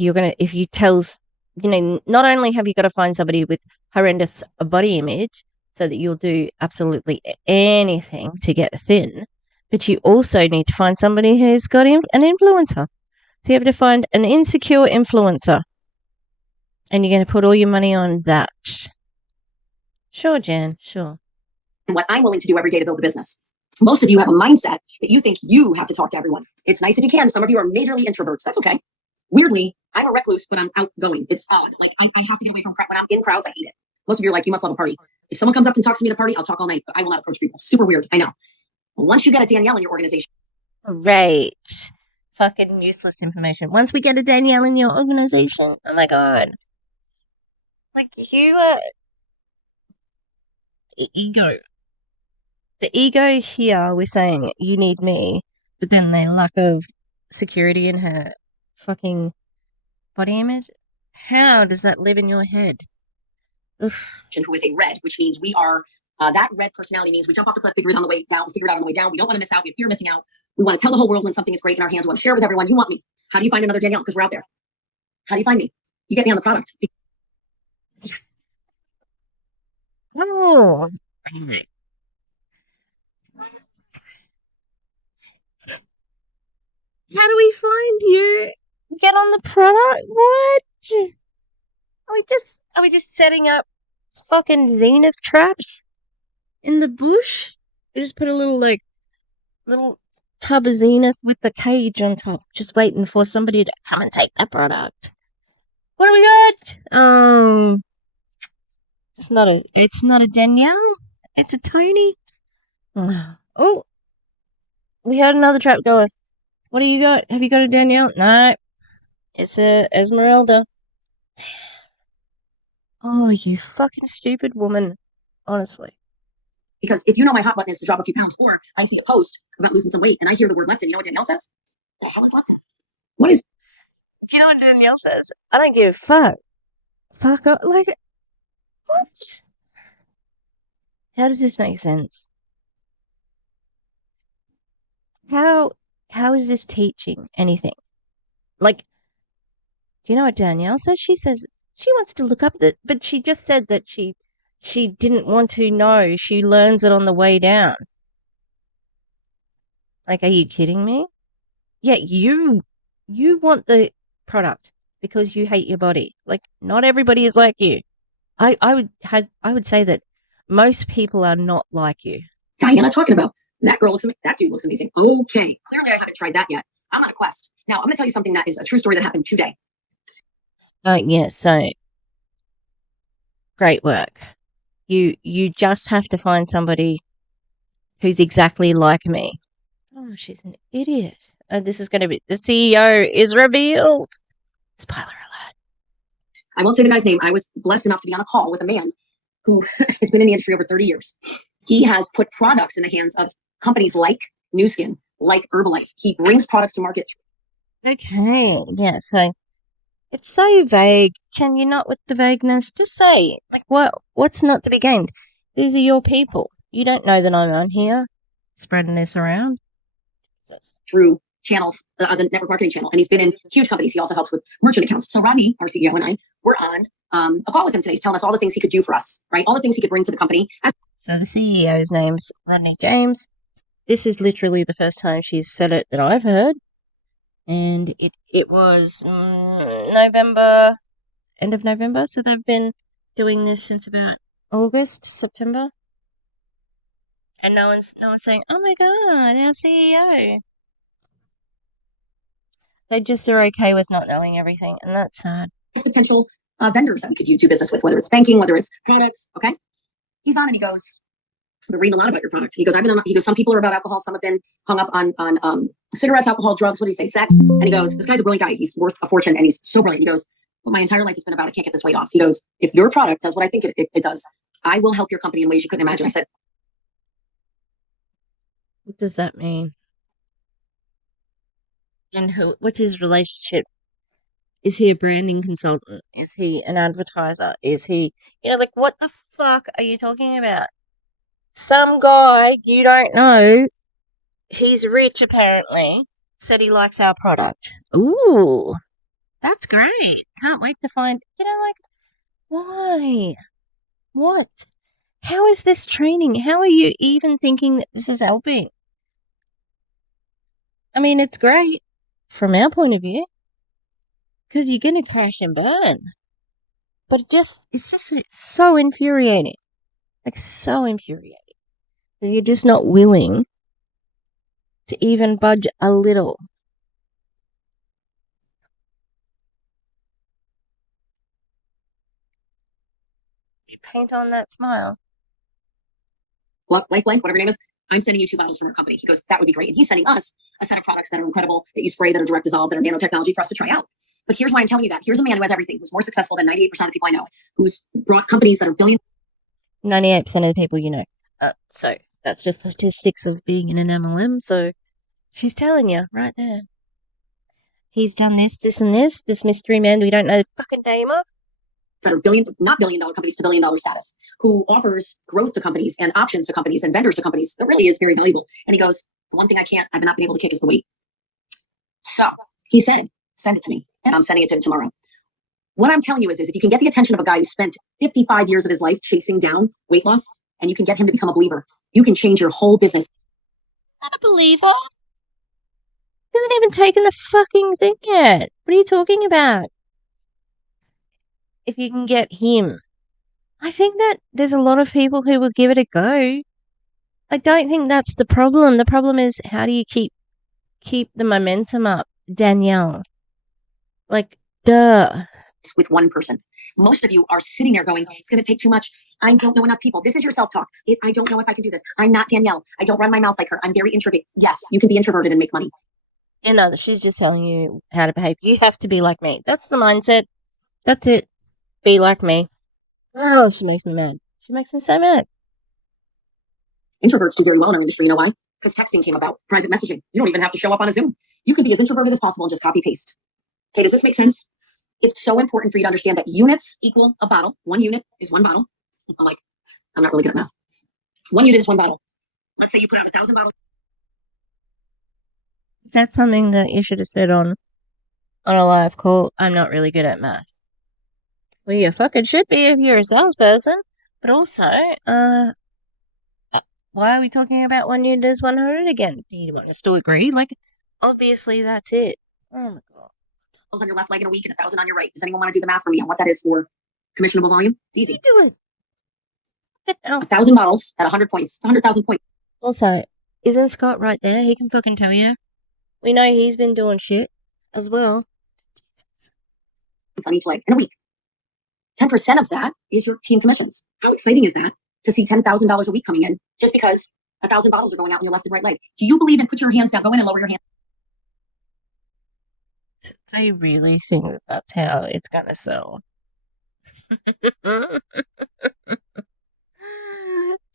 you tells, you know, not only have you got to find somebody with horrendous body image so that you'll do absolutely anything to get thin, but you also need to find somebody who's got an influencer. So you have to find an insecure influencer. And you're going to put all your money on that. Sure, Jan, sure. what I'm willing to do every day to build a business. Most of you have a mindset that you think you have to talk to everyone. It's nice if you can. Some of you are majorly introverts. That's okay. Weirdly, I'm a recluse, but I'm outgoing. It's odd. Like I have to get away from crowd. When I'm in crowds, I hate it. Most of you are like, you must love a party. If someone comes up and talks to me at a party, I'll talk all night, but I will not approach people. Super weird. I know. But once you get a Danielle in your organization. Right. Fucking useless information. Once we get a Danielle in your organization, oh my god. Like, you are ego. The ego here, we're saying you need me, but then the lack of security in her fucking body image. How does that live in your head? Oof. Who is a red, which means we are that red personality means we jump off the cliff, figure it on the way down, figure it out on the way down. We don't want to miss out. We have fear of missing out. We want to tell the whole world when something is great in our hands. We want to share it with everyone. You want me? How do you find another Danielle? Because we're out there. How do you find me? You get me on the product. Oh. How do we find you? Get on the product? What? Are we just setting up fucking zenith traps in the bush? We just put a little tub of zenith with the cage on top, just waiting for somebody to come and take that product. What do we got? It's not a Danielle. It's a Tony. Oh, we had another trap going. What do you got? Have you got a Danielle? No, it's a Esmeralda. Oh, you fucking stupid woman. Honestly. Because if you know my hot button is to drop a few pounds, or I see a post about losing some weight and I hear the word leptin, you know what Danelle says? The hell is leptin? What is? Do you know what Danielle says? I don't give a fuck. Fuck off. Like, what? How does this make sense? How is this teaching anything? Like, do you know what Danielle says? She says she wants to look up that, but she just said that she didn't want to know. She learns it on the way down. Like, are you kidding me? Yeah, you want the product because you hate your body. Like, not everybody is like you. I would say that most people are not like you. Diana talking about? That girl looks amazing. That dude looks amazing. Okay, clearly I haven't tried that yet. I'm on a quest. Now I'm going to tell you something that is a true story that happened today. Yeah, so great work. You just have to find somebody who's exactly like me. Oh, she's an idiot. This is going to be the CEO is revealed. Spoiler alert. I won't say the guy's name. I was blessed enough to be on a call with a man who has been in the industry over 30 years. He has put products in the hands of companies like Nu Skin, like Herbalife. He brings products to market. Okay, yeah, so it's so vague. Can you not with the vagueness? Just say, like, what's not to be gained? These are your people. You don't know that I'm on here spreading this around. Through channels, the network marketing channel, and he's been in huge companies. He also helps with merchant accounts. So Rodney, our CEO, and I, we're on a call with him today. He's telling us all the things he could do for us, right? All the things he could bring to the company. So the CEO's name's Rodney James. This is literally the first time she's said it that I've heard. And it was November, end of November. So they've been doing this since about August, September. And no one's saying, "Oh my god, our CEO." They just are okay with not knowing everything, and that's sad. Potential vendors that we could do business with, whether it's banking, whether it's products. Okay, he's on and he goes, "We're reading a lot about your products." He goes, he goes, "Some people are about alcohol, some have been hung up on cigarettes, alcohol, drugs. What do you say, sex?" And he goes, "This guy's a brilliant guy. He's worth a fortune, and he's so brilliant." He goes, "Well, my entire life has been about I can't get this weight off." He goes, "If your product does what I think it does, I will help your company in ways you couldn't imagine." I said, "What does that mean? And what's his relationship? Is he a branding consultant? Is he an advertiser? Is he, like, what the fuck are you talking about? Some guy you don't know, he's rich apparently, said he likes our product. Ooh, that's great. Can't wait to find, like, why? What? How is this training? How are you even thinking that this is helping? I mean, it's great from our point of view because you're going to crash and burn. But it's just so infuriating. Like, so infuriating. That you're just not willing to even budge a little. You paint on that smile. blank, whatever your name is, I'm sending you 2 bottles from our company. He goes, "That would be great." And he's sending us a set of products that are incredible, that you spray, that are direct dissolve, that are nanotechnology for us to try out. But here's why I'm telling you that. Here's a man who has everything, who's more successful than 98% of the people I know, who's brought companies that are billion. 98% of the people you know. So that's just statistics of being in an MLM. So she's telling you right there. He's done this, and this. This mystery man we don't know the fucking name of. That are not billion-dollar companies to billion-dollar status, who offers growth to companies and options to companies and vendors to companies. It really is very valuable. And he goes, "The one thing I've not been able to kick is the weight." So he said, "Send it to me," and I'm sending it to him tomorrow. What I'm telling you is if you can get the attention of a guy who spent 55 years of his life chasing down weight loss, and you can get him to become a believer, you can change your whole business. Not a believer. He hasn't even taken the fucking thing yet. What are you talking about? If you can get him, I think that there's a lot of people who will give it a go. I don't think that's the problem. The problem is, how do you keep the momentum up, Danielle? Like, duh. With one person. Most of you are sitting there going, "It's going to take too much. I don't know enough people." This is your self-talk. I don't know if I can do this. I'm not Danielle. I don't run my mouth like her. I'm very introverted. Yes, you can be introverted and make money. She's just telling you how to behave. You have to be like me. That's the mindset. That's it. Be like me. Oh, she makes me mad. She makes me so mad. Introverts do very well in our industry. You know why? Because texting came about, private messaging. You don't even have to show up on a Zoom. You can be as introverted as possible and just copy paste. Okay, does this make sense? It's so important for you to understand that units equal a bottle. 1 unit is 1 bottle. I'm not really good at math. 1 unit is 1 bottle. Let's say you put out 1,000 bottles. Is that something that you should have said on a live call? I'm not really good at math. Well, you fucking should be if you're a salesperson. But also, why are we talking about 1 unit is 100 again? Do you want us to agree? Like, obviously that's it. Oh my god. On your left leg in a week and 1,000 on your right. Does anyone want to do the math for me on what that is for commissionable volume? It's easy. Do it. 1,000 bottles at 100 points. It's 100,000 points. Also, isn't Scott right there? He can fucking tell you. We know he's been doing shit as well. On each leg in a week. 10% of that is your team commissions. How exciting is that to see $10,000 a week coming in just because 1,000 bottles are going out in your left and right leg? Do you believe in put your hands down, go in and lower your hands? They really think that that's how it's gonna sell.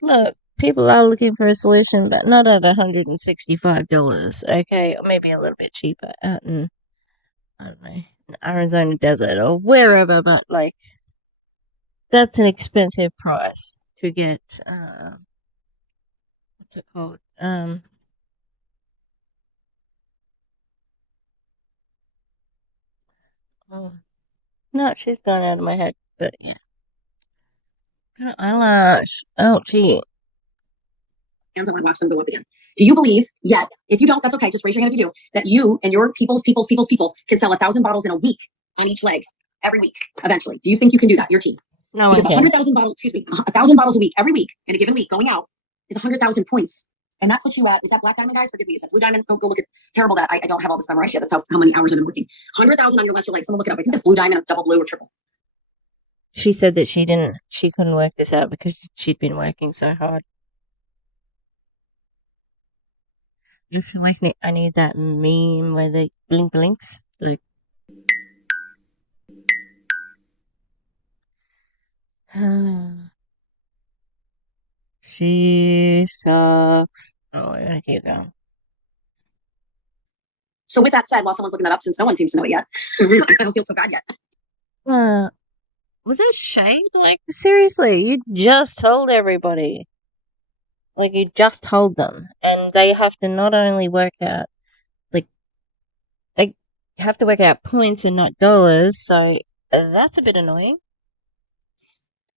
Look, people are looking for a solution, but not at $165. Okay, or maybe a little bit cheaper out in, I don't know, the Arizona desert or wherever. But like, that's an expensive price to get. What's it called? Oh, no, she's gone out of my head. But yeah, eyelash. Oh, gee. Hands, I want to watch them go up again. Do you believe yet? If you don't, that's okay. Just raise your hand if you do. That you and your people can sell 1,000 bottles in a week on each leg every week. Eventually, do you think you can do that? Your team? No, because I can. 100,000 bottles. Excuse me, 1,000 bottles a week every week in a given week going out is 100,000 points. And that puts you at, is that black diamond, guys? Forgive me. Is that blue diamond? Go look at, terrible that I don't have all this memorized yet. That's how many hours I've been working. 100,000 on your lesser leg. Someone look it up. I think that's blue diamond, double blue, or triple. She said that she couldn't work this out because she'd been working so hard. I feel like I need that meme where they blinks. Like, she sucks. Oh, I gotta keep going. So with that said, while someone's looking that up, since no one seems to know it yet, I don't feel so bad yet. Was it shade? Like, seriously, you just told everybody. Like, you just told them. And they have to not only work out, like, they have to work out points and not dollars, so that's a bit annoying.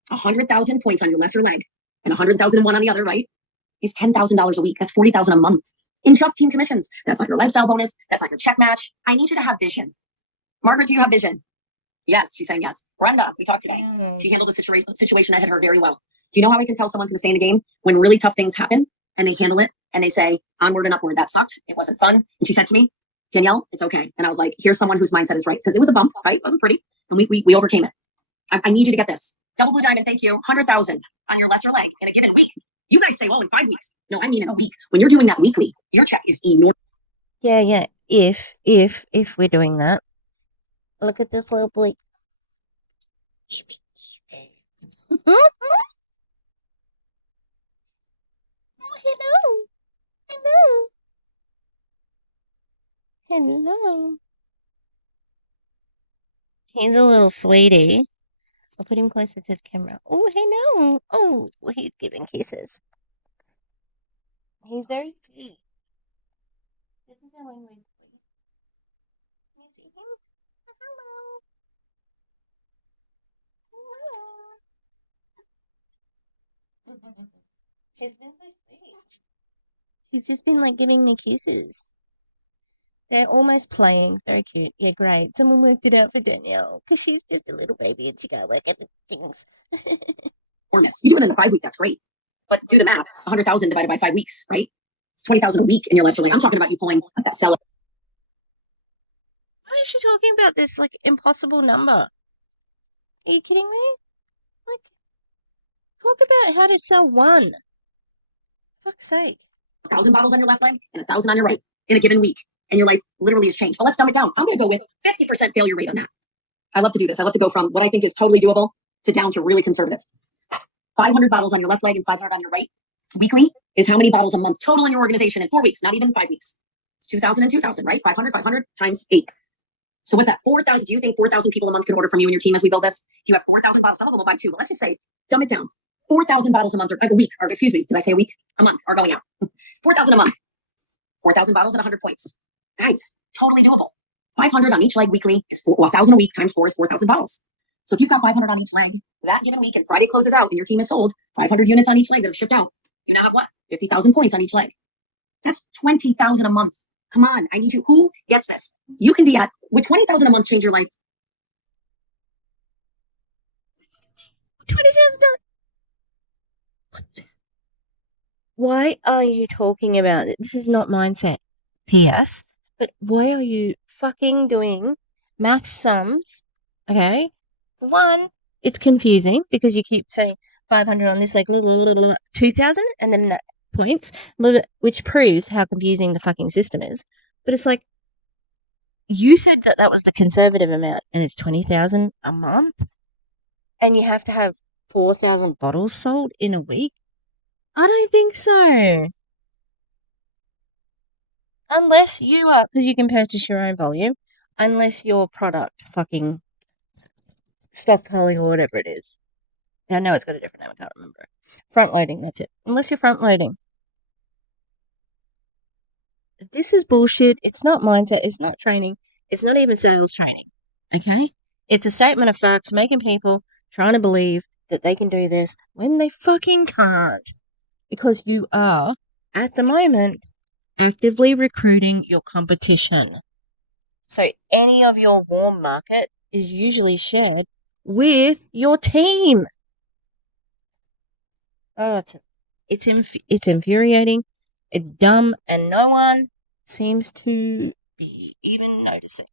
100,000 points on your lesser leg and 100,001 on the other, right? Is $10,000 a week. That's 40,000 a month in just team commissions. That's not your lifestyle bonus. That's not your check match. I need you to have vision. Margaret, do you have vision? Yes, she's saying yes. Brenda, we talked today. She handled a situation that hit her very well. Do you know how I can tell someone's going to stay in the game? When really tough things happen and they handle it and they say, onward and upward, that sucked. It wasn't fun. And she said to me, Danielle, it's okay. And I was like, here's someone whose mindset is right. Because it was a bump, right? It wasn't pretty. And we overcame it. I need you to get this. Double blue diamond, thank you. 100,000 on your lesser leg in a given week. You guys say, well, in 5 weeks. No, I mean in a week. When you're doing that weekly, your check is enormous. Yeah. If we're doing that. Look at this little boy. Oh, hello. Hello. He's a little sweetie. I'll put him closer to the camera. Oh, hello. Oh, he's giving kisses. He's very sweet. This is how I'm going to play. Can you see him? Hello. Hello. He's been so sweet. He's just been like giving me kisses. They're almost playing. Very cute. Yeah, great. Someone worked it out for Danielle because she's just a little baby and she can't work at the things. You do it in a 5 week, that's great. But do the math. 100,000 divided by 5 weeks, right? It's 20,000 a week in your lesser leg. I'm talking about you pulling that seller. Why is she talking about this like impossible number? Are you kidding me? Like, talk about how to sell one. For fuck's sake. 1,000 bottles on your left leg and 1,000 on your right in a given week. And your life literally has changed. But let's dumb it down. I'm going to go with 50% failure rate on that. I love to do this. I love to go from what I think is totally doable to down to really conservative. 500 bottles on your left leg and 500 on your right. Weekly is how many bottles a month total in your organization in 4 weeks, not even 5 weeks. It's 2,000 and 2,000, right? 500 times 8. So what's that? 4,000. Do you think 4,000 people a month can order from you and your team as we build this? Do you have 4,000 bottles? Some of them will buy 2, but let's just say, dumb it down. 4,000 bottles a month or a week, or excuse me, did I say a week? A month are going out. 4,000 a month. 4,000 bottles at 100 points. Guys, totally doable. 500 on each leg weekly is 1,000 a week times 4 is 4,000 bottles. So if you've got 500 on each leg that given week and Friday closes out and your team is sold 500 units on each leg that have shipped out, you now have what? 50,000 points on each leg. That's 20,000 a month. Come on, I need you. Who gets this? You can be at, with 20,000 a month, change your life. 20,000. Why are you talking about it? This is not mindset. P.S. But why are you fucking doing math sums? Okay? For one, it's confusing because you keep saying 500 on this, like 2,000, and then that points, which proves how confusing the fucking system is. But it's like, you said that that was the conservative amount, and it's 20,000 a month, and you have to have 4,000 bottles sold in a week? I don't think so. Unless you are, because you can purchase your own volume, unless your product fucking stockpiling or whatever it is. Now, no, it's got a different name, I can't remember it. Front loading, that's it. Unless you're front loading. This is bullshit. It's not mindset. It's not training. It's not even sales training. Okay? It's a statement of facts making people trying to believe that they can do this when they fucking can't. Because you are, at the moment, actively recruiting your competition. So any of your warm market is usually shared with your team. Oh, it's infuriating. It's dumb, and no one seems to be even noticing.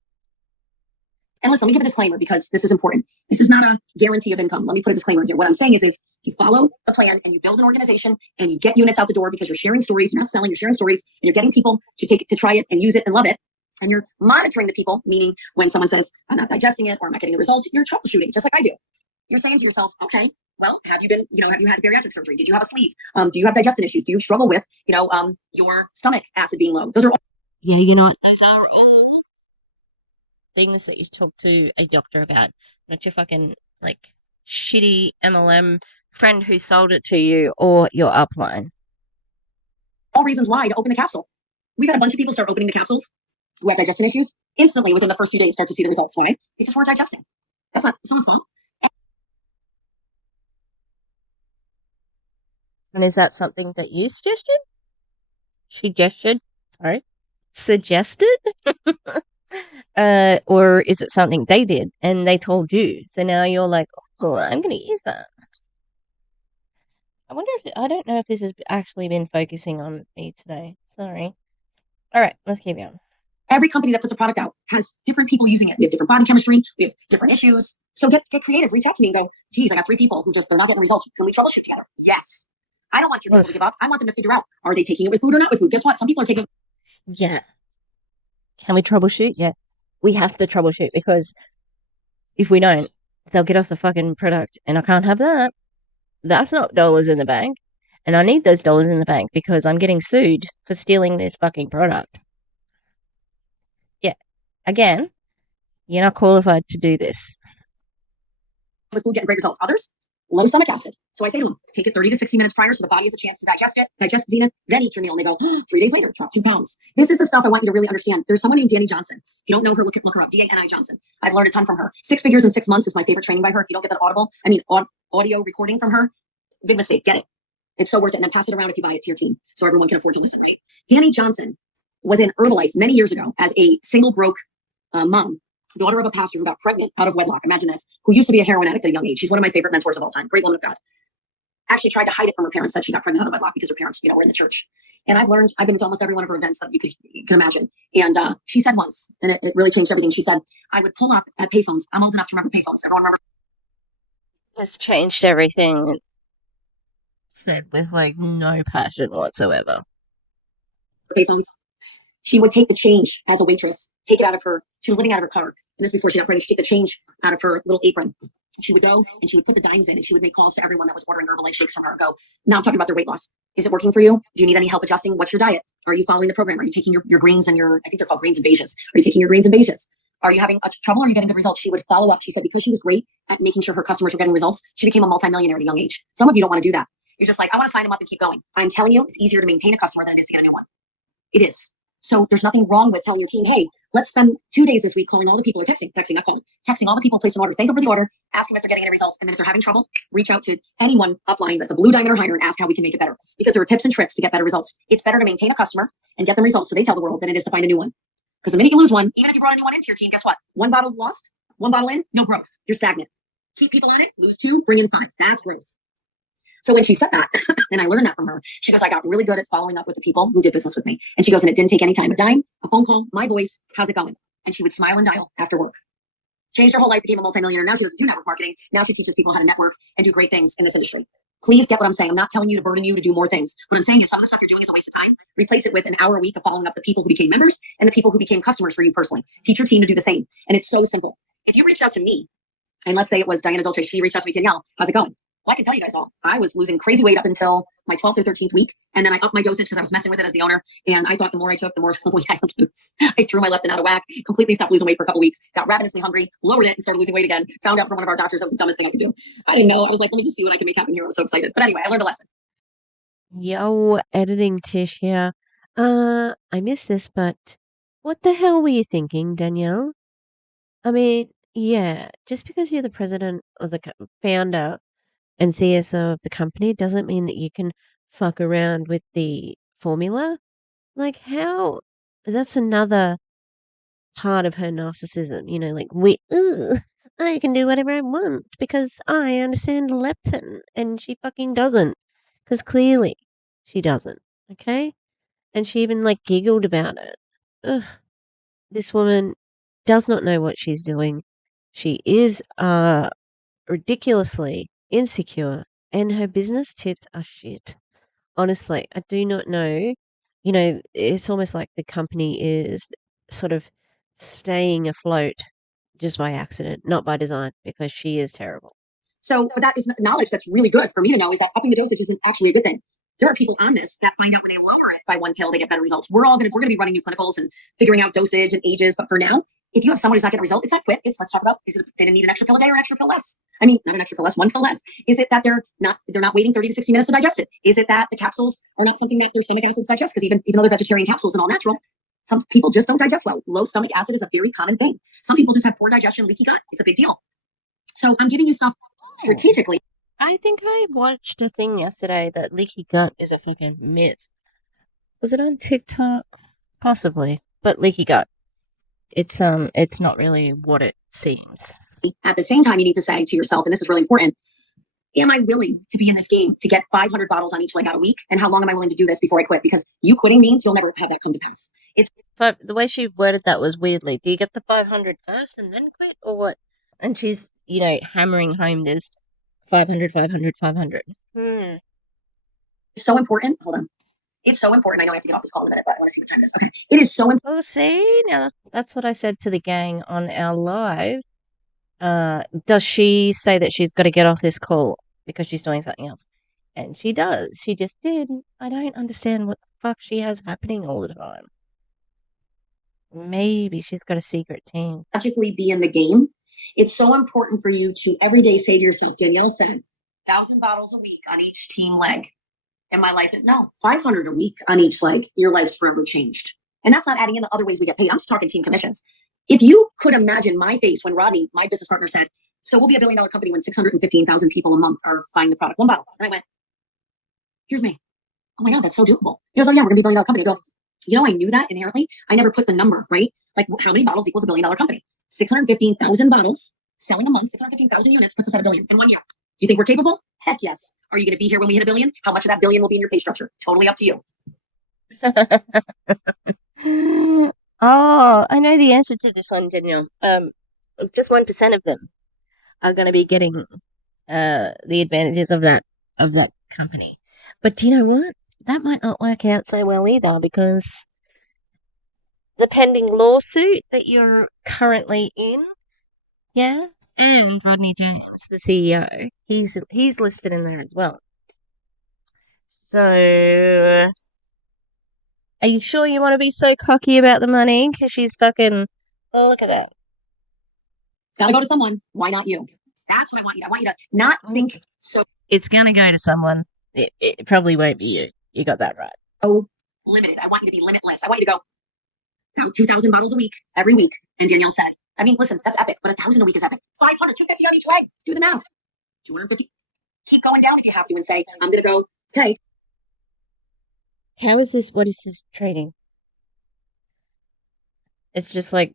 And listen, let me give a disclaimer because this is important. This is not a guarantee of income. Let me put a disclaimer here. What I'm saying is you follow the plan and you build an organization and you get units out the door because you're sharing stories, you're not selling, you're sharing stories, and you're getting people to take it, to try it and use it and love it. And you're monitoring the people, meaning when someone says, I'm not digesting it or I'm not getting the results, you're troubleshooting, just like I do. You're saying to yourself, okay, well, have you had bariatric surgery? Did you have a sleeve? Do you have digestion issues? Do you struggle with, your stomach acid being low? Those are all. Yeah, you know what? Those are all things that you talk to a doctor about, not your fucking, like, shitty MLM friend who sold it to you or your upline. All reasons why to open the capsule. We've had a bunch of people start opening the capsules who have digestion issues instantly within the first few days start to see the results. Why? They just weren't digesting. That's not someone's fault. And is that something that you suggested? Suggested? Or is it something they did and they told you? So now you're like, oh, I'm going to use that. I don't know if this has actually been focusing on me today. Sorry. All right, let's keep going. Every company that puts a product out has different people using it. We have different body chemistry. We have different issues. So get creative. Reach out to me and go, geez, I got 3 people who they're not getting results. Can we troubleshoot together? Yes. I don't want your people to give up. I want them to figure out, are they taking it with food or not with food? Guess what? Some people are taking. Yeah. Can we troubleshoot? Yeah. We have to troubleshoot because if we don't, they'll get off the fucking product and I can't have that. That's not dollars in the bank. And I need those dollars in the bank because I'm getting sued for stealing this fucking product. Yeah. Again, you're not qualified to do this. With food, getting great results. Others, low stomach acid. So I say to them, take it 30 to 60 minutes prior so the body has a chance to digest Zenith, then eat your meal. And they go, 3 days later, drop 2 pounds. This is the stuff I want you to really understand. There's someone named Danny Johnson. If you don't know her, look her up. Dani Johnson. I've learned a ton from her. 6 figures in 6 months is my favorite training by her. If you don't get that audio recording from her, big mistake. Get it. It's so worth it. And then pass it around if you buy it to your team so everyone can afford to listen, right? Dani Johnson was in Herbalife many years ago as a single broke mom, daughter of a pastor who got pregnant out of wedlock. Imagine this, who used to be a heroin addict at a young age. She's one of my favorite mentors of all time. Great woman of God. Actually tried to hide it from her parents that she got pregnant out of wedlock because her parents, were in the church. And I've been to almost every one of her events that you can imagine. And she said once, and it really changed everything. She said, I would pull up at payphones. I'm old enough to remember payphones. Everyone remember? It's changed everything. Said with like no passion whatsoever. Payphones. She would take the change as a waitress, take it out of her. She was living out of her car. and this before she got ready, she'd take the change out of her little apron. She would go and she would put the dimes in and she would make calls to everyone that was ordering Herbalife shakes from her and go, now I'm talking about their weight loss. Is it working for you? Do you need any help adjusting? What's your diet? Are you following the program? Are you taking your greens and I think they're called greens and beiges. Are you taking your greens and beiges? Are you having trouble or are you getting good results? She would follow up. She said because she was great at making sure her customers were getting results, she became a multimillionaire at a young age. Some of you don't want to do that. You're just like, I want to sign them up and keep going. I'm telling you, it's easier to maintain a customer than it is to get a new one. It is. So there's nothing wrong with telling your team, hey, let's spend 2 days this week calling all the people or texting all the people who placed an order, thank them for the order, ask them if they're getting any results. And then if they're having trouble, reach out to anyone upline that's a blue diamond or higher and ask how we can make it better. Because there are tips and tricks to get better results. It's better to maintain a customer and get them results so they tell the world than it is to find a new one. Because the minute you lose one, even if you brought a new one into your team, guess what? One bottle lost, one bottle in, no growth. You're stagnant. Keep people on it, lose 2, bring in 5. That's growth. So when she said that, and I learned that from her, she goes, I got really good at following up with the people who did business with me. And she goes, and it didn't take any time. A dime, a phone call, my voice, how's it going? And she would smile and dial after work. Changed her whole life, became a multimillionaire. Now she doesn't do network marketing. Now she teaches people how to network and do great things in this industry. Please get what I'm saying. I'm not telling you to burden you to do more things. What I'm saying is some of the stuff you're doing is a waste of time. Replace it with an hour a week of following up the people who became members and the people who became customers for you personally. Teach your team to do the same. And it's so simple. If you reached out to me, and let's say it was Diana Dolce, she reached out to me, Danielle, how's it going? Well, I can tell you guys all, I was losing crazy weight up until my 12th or 13th week. And then I upped my dosage because I was messing with it as the owner. And I thought the more I took, the more weight I would lose. I threw my leptin out of whack, completely stopped losing weight for a couple weeks, got ravenously hungry, lowered it and started losing weight again. Found out from one of our doctors that was the dumbest thing I could do. I didn't know. I was like, let me just see what I can make happen here. I was so excited. But anyway, I learned a lesson. Yo, editing Tish here. I missed this, but what the hell were you thinking, Danielle? I mean, yeah, just because you're the president or the founder and CSO of the company doesn't mean that you can fuck around with the formula. Like, how? That's another part of her narcissism, like, I can do whatever I want because I understand leptin, and she fucking doesn't. Because clearly she doesn't, okay? And she even, like, giggled about it. Ugh, this woman does not know what she's doing. She is, ridiculously insecure, and her business tips are shit. Honestly, I do not know. It's almost like the company is sort of staying afloat just by accident, not by design, because she is terrible. So, but that is knowledge that's really good for me to know is that upping the dosage isn't actually a good thing. There are people on this that find out when they lower it by 1 pill, they get better results. We're gonna be running new clinicals and figuring out dosage and ages. But for now, if you have someone who's not getting a result, it's not quit. It's let's talk about is it they didn't need an extra pill a day or an extra pill less? I mean, not an extra pill less, 1 pill less. Is it that they're not waiting 30 to 60 minutes to digest it? Is it that the capsules are not something that their stomach acids digest? Because even though they're vegetarian capsules and all natural, some people just don't digest well. Low stomach acid is a very common thing. Some people just have poor digestion, leaky gut. It's a big deal. So I'm giving you stuff strategically. I think I watched a thing yesterday that leaky gut is a fucking myth. Was it on TikTok? Possibly, but leaky gut. It's not really what it seems. At the same time, you need to say to yourself, and this is really important, am I willing to be in this game to get 500 bottles on each leg out a week? And how long am I willing to do this before I quit? Because you quitting means you'll never have that come to pass. But the way she worded that was weirdly. Do you get the 500 first and then quit, or what? And she's, hammering home this 500, 500, 500. It's so important. Hold on. It's so important. I know I have to get off this call in a minute, but I want to see what time it is. Okay. It is so important. Well, see, now that's what I said to the gang on our live. Does she say that she's got to get off this call because she's doing something else? And she does. She just did. I don't understand what the fuck she has happening all the time. Maybe she's got a secret team. Logically be in the game. It's so important for you to every day say to yourself, Danielle said, 1,000 bottles a week on each team leg. And my life is 500 a week on each leg. Your life's forever changed. And that's not adding in the other ways we get paid. I'm just talking team commissions. If you could imagine my face when Rodney, my business partner, said, so we'll be $1 billion company when 615,000 people a month are buying the product, 1 bottle. And I went, here's me. Oh my God, that's so doable. He goes, oh yeah, we're gonna be $1 billion company. I go, I knew that inherently. I never put the number, right? Like how many bottles equals $1 billion company? 615,000 bottles selling a month, 615,000 units puts us at $1 billion in 1 year. Do you think we're capable? Heck yes. Are you going to be here when we hit $1 billion? How much of that billion will be in your pay structure? Totally up to you. Oh, I know the answer to this one, Danielle. Just 1% of them are going to be getting the advantages of that company. But do you know what? That might not work out so well either, because the pending lawsuit that you're currently in. Yeah. And Rodney James, the CEO, he's listed in there as well. So, are you sure you want to be so cocky about the money? Because she's fucking. Oh, look at that. It's got to go to someone. Why not you? That's what I want you to. I want you to not think so. It's going to go to someone. It probably won't be you. You got that right. So limited. I want you to be limitless. I want you to go 2,000 bottles a week, every week. And Danielle said, I mean, listen, that's epic, but 1,000 a week is epic. 500, 250 on each leg. Do the math. 250. Keep going down if you have to and say, I'm going to go, okay. How is this? What is this trading? It's just like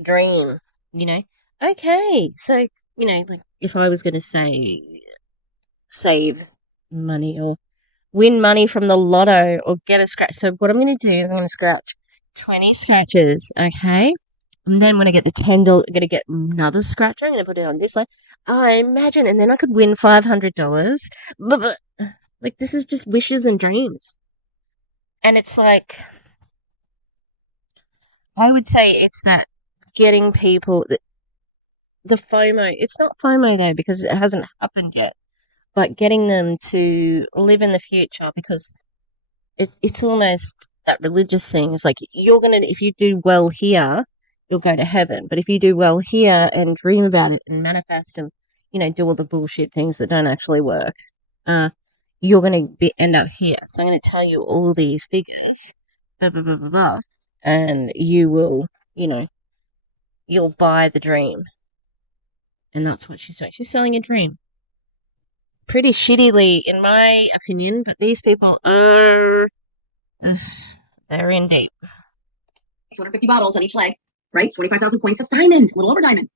dream, you know? Okay. So, like if I was going to say save money or win money from the lotto or get a scratch. So what I'm going to do is I'm going to scratch 20 scratches, okay? And then when I get the $10, I'm going to get another scratcher. I'm going to put it on this line. I imagine, and then I could win $500. But like, this is just wishes and dreams. And it's like, I would say it's that getting people, the FOMO. It's not FOMO though, because it hasn't happened yet, but getting them to live in the future because it's almost that religious thing. It's like if you do well here, you'll go to heaven. But if you do well here and dream about it and manifest and do all the bullshit things that don't actually work, you're gonna end up here. So I'm gonna tell you all these figures, blah blah blah blah blah, and you will, you'll buy the dream. And that's what she's doing. She's selling a dream. Pretty shittily, in my opinion, but these people are. They're in deep. 250 bottles on each leg, right? 25,000 points. That's diamond, a little over diamond.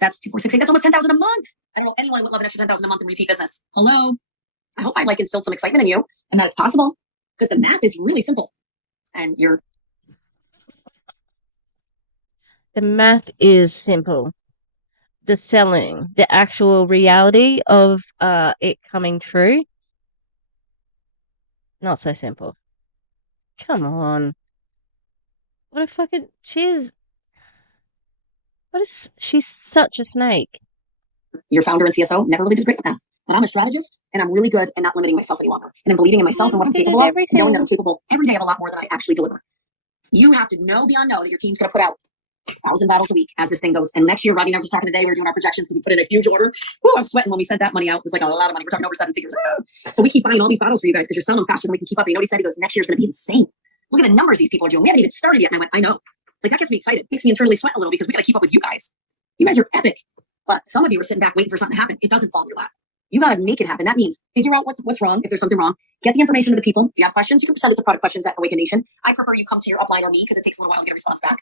That's 2,468. That's almost 10,000 a month. I don't know anyone would love an extra 10,000 a month in repeat business. Hello. I hope I instilled some excitement in you and that it's possible because the math is really simple. And the math is simple. The selling, the actual reality of it coming true, not so simple. Come on. What a fucking she's such a snake. Your founder and CSO never really did great with math. But I'm a strategist and I'm really good at not limiting myself any longer. And I'm believing in myself and what I'm capable of, knowing that I'm capable every day of a lot more than I actually deliver. You have to know beyond know that your team's going to put out 1,000 bottles a week as this thing goes. And next year, Rodney and I were just talking today, we were doing our projections because we put in a huge order. Woo, I was sweating when we sent that money out. It was like a lot of money. We're talking over 7 figures. So we keep buying all these bottles for you guys because you're selling them faster than we can keep up. And you know what he said? He goes, next year's going to be insane. Look at the numbers these people are doing. We haven't even started yet. And I went, I know. Like, that gets me excited. Makes me internally sweat a little because we got to keep up with you guys. You guys are epic. But some of you are sitting back waiting for something to happen. It doesn't fall in your lap. You got to make it happen. That means figure out what's wrong. If there's something wrong, get the information to the people. If you have questions, you can send it to product questions at Awaken Nation. I prefer you come to your upline or me because it takes a little while to get a response back.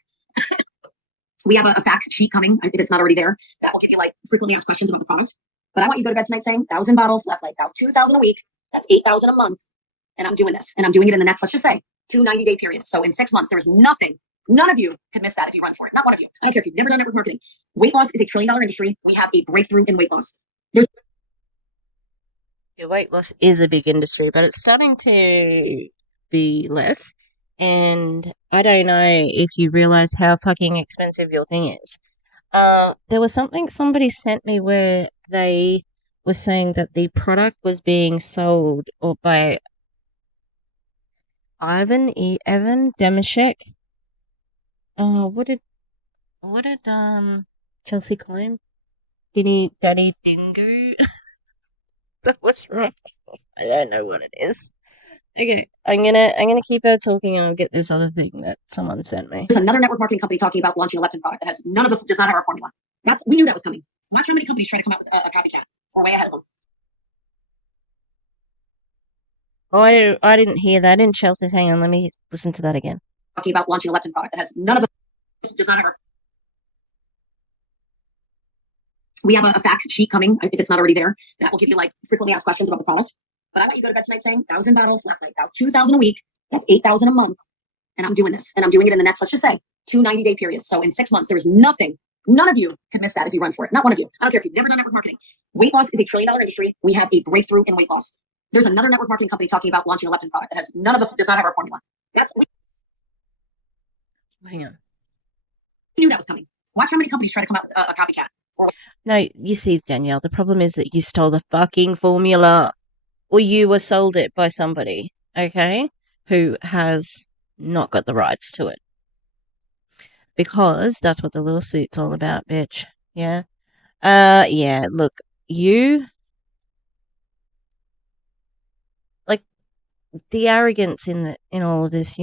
We have a fact sheet coming, if it's not already there, that will give you like frequently asked questions about the product. But I want you to go to bed tonight saying 1,000 bottles left, like that's 2,000 a week. That's 8,000 a month. And I'm doing this. And I'm doing it in the next, let's just say, 2 90-day periods. So in 6 months, there is nothing. None of you can miss that if you run for it. Not one of you. I don't care if you've never done network marketing. Weight loss is a $1 trillion industry. We have a breakthrough in weight loss. Your weight loss is a big industry, but it's starting to be less. And I don't know if you realize how fucking expensive your thing is. There was something somebody sent me where they were saying that the product was being sold or by Evan Demashek. What did Chelsea call him? Daddy Dingo? That was wrong. I don't know what it is. Okay, I'm gonna keep her talking and I'll get this other thing that someone sent me. There's another network marketing company talking about launching a leptin product that has does not have our formula. We knew that was coming. Watch how many companies try to come out with a copycat. We're way ahead of them. Oh, I didn't hear that in Chelsea. Hang on, let me listen to that again. Talking about launching a leptin product that has does not have our. We have a fact sheet coming, if it's not already there, that will give you like frequently asked questions about the product. But I want you to go to bed tonight saying 1,000 bottles last night. That's 2,000 a week. That's 8,000 a month. And I'm doing this. And I'm doing it in the next, let's just say, 2 90-day periods. So in 6 months, there is nothing. None of you can miss that if you run for it. Not one of you. I don't care if you've never done network marketing. Weight loss is a $1 trillion industry. We have a breakthrough in weight loss. There's another network marketing company talking about launching a leptin product that has does not have our formula. Hang on. You knew that was coming. Watch how many companies try to come out with a copycat. No, you see, Danielle, the problem is that you stole the fucking formula, or you were sold it by somebody, okay, who has not got the rights to it. Because that's what the lawsuit's all about, bitch. Yeah. Yeah, look, you, like, the arrogance in all of this,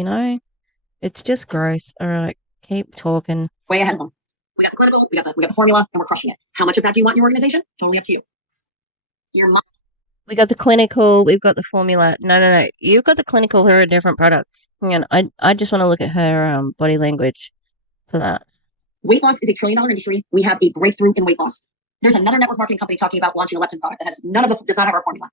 it's just gross. All right, keep talking. Way ahead of them. We got the clinical, we got the formula, and we're crushing it. How much of that do you want in your organization? Totally up to you. Your mom. We got the clinical, we've got the formula. No. You've got the clinical, her a different product. Hang on, I just want to look at her body language for that. Weight loss is a $1 trillion industry. We have a breakthrough in weight loss. There's another network marketing company talking about launching a leptin product that does not have our formula.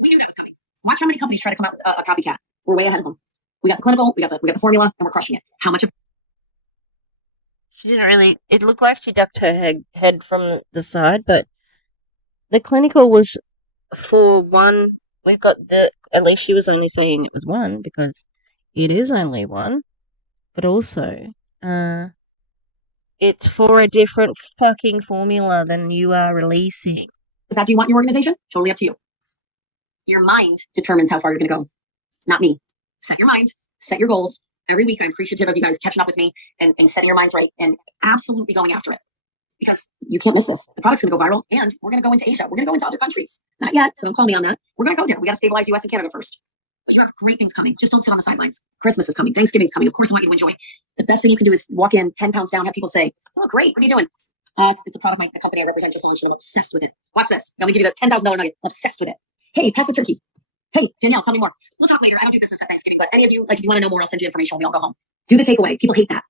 We knew that was coming. Watch how many companies try to come out with a copycat. We're way ahead of them. We got the clinical, we got the formula, and we're crushing it. How much of She didn't really. It looked like she ducked her head from the side, but the clinical was for one. We've got the. At least she was only saying it was one because it is only one, but also, it's for a different fucking formula than you are releasing. that do you want in your organization? Totally up to you. Your mind determines how far you're going to go, not me. Set your mind, set your goals. Every week, I'm appreciative of you guys catching up with me and setting your minds right and absolutely going after it. Because you can't miss this. The product's going to go viral, and we're going to go into Asia. We're going to go into other countries. Not yet, so don't call me on that. We're going to go there. We got to stabilize US and Canada first. But you have great things coming. Just don't sit on the sidelines. Christmas is coming. Thanksgiving's coming. Of course, I want you to enjoy. The best thing you can do is walk in 10 pounds down, have people say, "Oh, great. What are you doing?" It's a product the company I represent just launched. I'm obsessed with it. Watch this. Let me give you the $10,000 nugget. I'm obsessed with it. Hey, pass the turkey. Hey, Danelle, tell me more. We'll talk later. I don't do business at Thanksgiving, but any of you, if you want to know more, I'll send you information when we all go home. Do the takeaway. People hate that.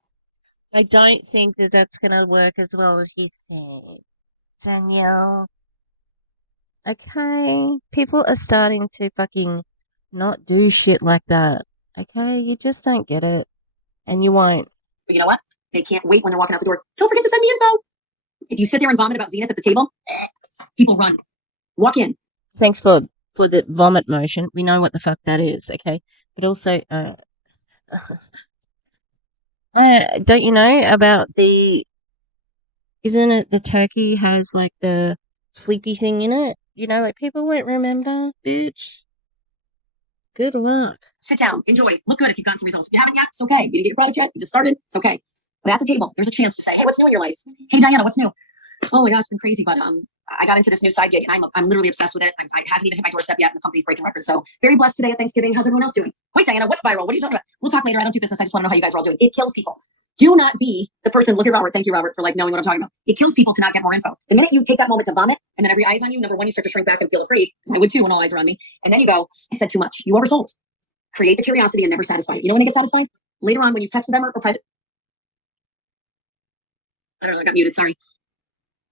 I don't think that that's going to work as well as you think, Danielle. Okay, people are starting to fucking not do shit like that. Okay, you just don't get it, and you won't. But you know what? They can't wait when they're walking out the door. Don't forget to send me info. If you sit there and vomit about Zenith at the table, people run. Walk in. Thanks for the vomit motion. We know what the fuck that is, okay? But also, don't you know about the? Isn't it the turkey has like the sleepy thing in it? People won't remember, bitch. Good luck. Sit down, enjoy, look good if you've gotten some results. If you haven't yet, it's okay. You didn't get your product yet, you just started, it's okay. But at the table, there's a chance to say, hey, what's new in your life? Hey, Diana, what's new? Oh my gosh, it's been crazy, but I got into this new side gig and I'm literally obsessed with it. It hasn't even hit my doorstep yet, and the company's breaking records. So very blessed today at Thanksgiving. How's everyone else doing? Wait, Diana, what's viral? What are you talking about? We'll talk later. I don't do business. I just want to know how you guys are all doing. It kills people. Do not be the person. Look at Robert. Thank you, Robert, for knowing what I'm talking about. It kills people to not get more info. The minute you take that moment to vomit and then every eye is on you, number one, you start to shrink back and feel afraid. I would too when all eyes are on me. And then you go, I said too much. You oversold. Create the curiosity and never satisfy it. You know when they get satisfied? Later on when you've texted them or private. I don't know, I got muted, sorry.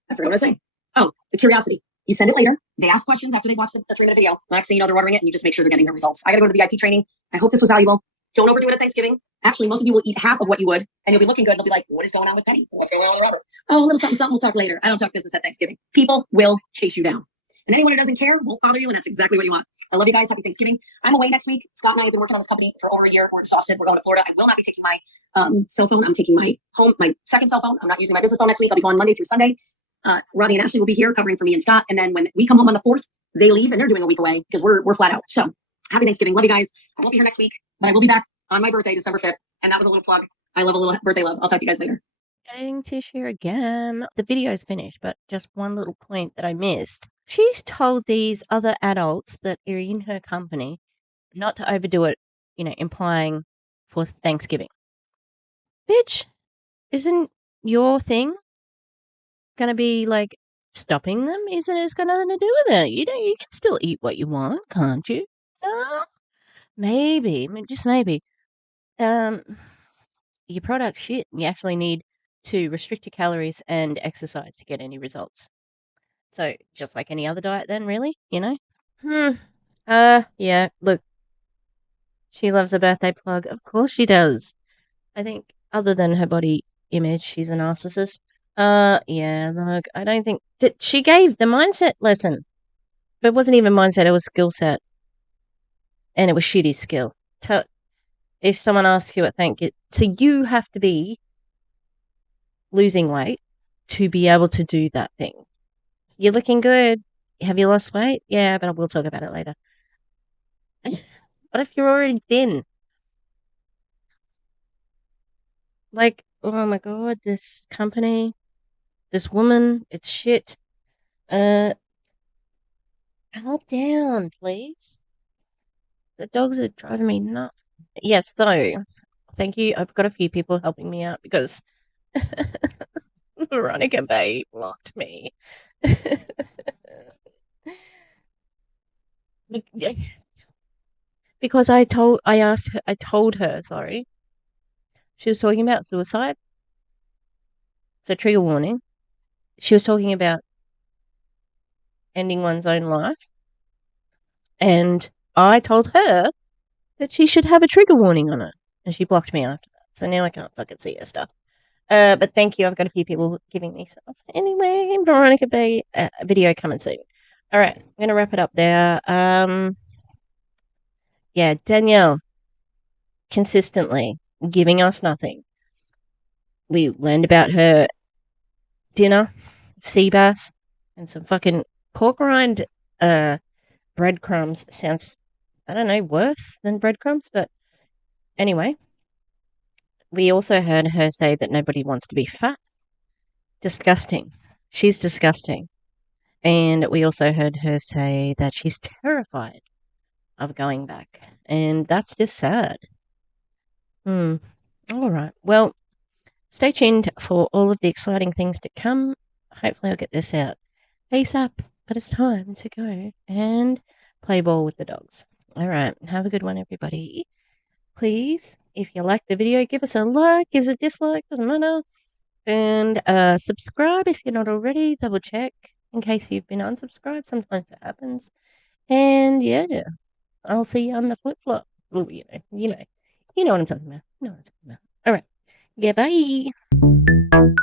I forgot what I was saying. Oh, the curiosity. You send it later. They ask questions after they watch the 3-minute video. Next thing you know, they're ordering it, and you just make sure they're getting their results. I got to go to the VIP training. I hope this was valuable. Don't overdo it at Thanksgiving. Actually, most of you will eat half of what you would, and you'll be looking good. They'll be like, what is going on with Penny? What's going on with Robert? Oh, a little something, something. We'll talk later. I don't talk business at Thanksgiving. People will chase you down. And anyone who doesn't care won't bother you, and that's exactly what you want. I love you guys. Happy Thanksgiving. I'm away next week. Scott and I have been working on this company for over a year. We're exhausted. We're going to Florida. I will not be taking my cell phone. I'm taking my second cell phone. I'm not using my business phone next week. I'll be going Monday through Sunday. Robbie and Ashley will be here covering for me and Scott. And then when we come home on the 4th, they leave and they're doing a week away because we're flat out. So happy Thanksgiving. Love you guys. I won't be here next week, but I will be back on my birthday, December 5th. And that was a little plug. I love a little birthday love. I'll talk to you guys later. Editing tissue again. The video's finished, but just one little point that I missed. She's told these other adults that are in her company not to overdo it, implying for Thanksgiving. Bitch, isn't your thing going to be stopping them? Isn't it got nothing to do with it? You can still eat what you want, can't you? No? Maybe, just maybe. Your product's shit. You actually need to restrict your calories and exercise to get any results. So, just like any other diet then, really, Yeah, look. She loves a birthday plug. Of course she does. I think, other than her body image, she's a narcissist. Yeah, look, I don't think that she gave the mindset lesson. But it wasn't even mindset, it was skill set. And it was shitty skill. if someone asks you what thank you, so you have to be losing weight to be able to do that thing. You're looking good. Have you lost weight? Yeah, but we'll talk about it later. What if you're already thin? Like, oh my god, this company, this woman, it's shit. Uh, calm down, please. The dogs are driving me nuts. Yes, so thank you. I've got a few people helping me out because Veronica Bay blocked me. Because I told her, sorry, she was talking about suicide. So trigger warning. She was talking about ending one's own life, and I told her that she should have a trigger warning on it, and she blocked me after that. So now I can't fucking see her stuff. But thank you. I've got a few people giving me stuff. Anyway, Veronica Bay video coming soon. All right, I'm gonna wrap it up there. Yeah, Danielle consistently giving us nothing. We learned about her dinner, sea bass, and some fucking pork rind breadcrumbs. Sounds, I don't know, worse than breadcrumbs, but anyway. We also heard her say that nobody wants to be fat. Disgusting. She's disgusting. And we also heard her say that she's terrified of going back. And that's just sad. Hmm. All right. Well, stay tuned for all of the exciting things to come. Hopefully, I'll get this out ASAP. But it's time to go and play ball with the dogs. All right. Have a good one, everybody. Please, if you like the video, give us a like, give us a dislike, doesn't matter. And subscribe if you're not already. Double check in case you've been unsubscribed. Sometimes it happens. And yeah, I'll see you on the flip flop. Well, you know what I'm talking about. You know what I'm talking about. All right. Yeah, bye.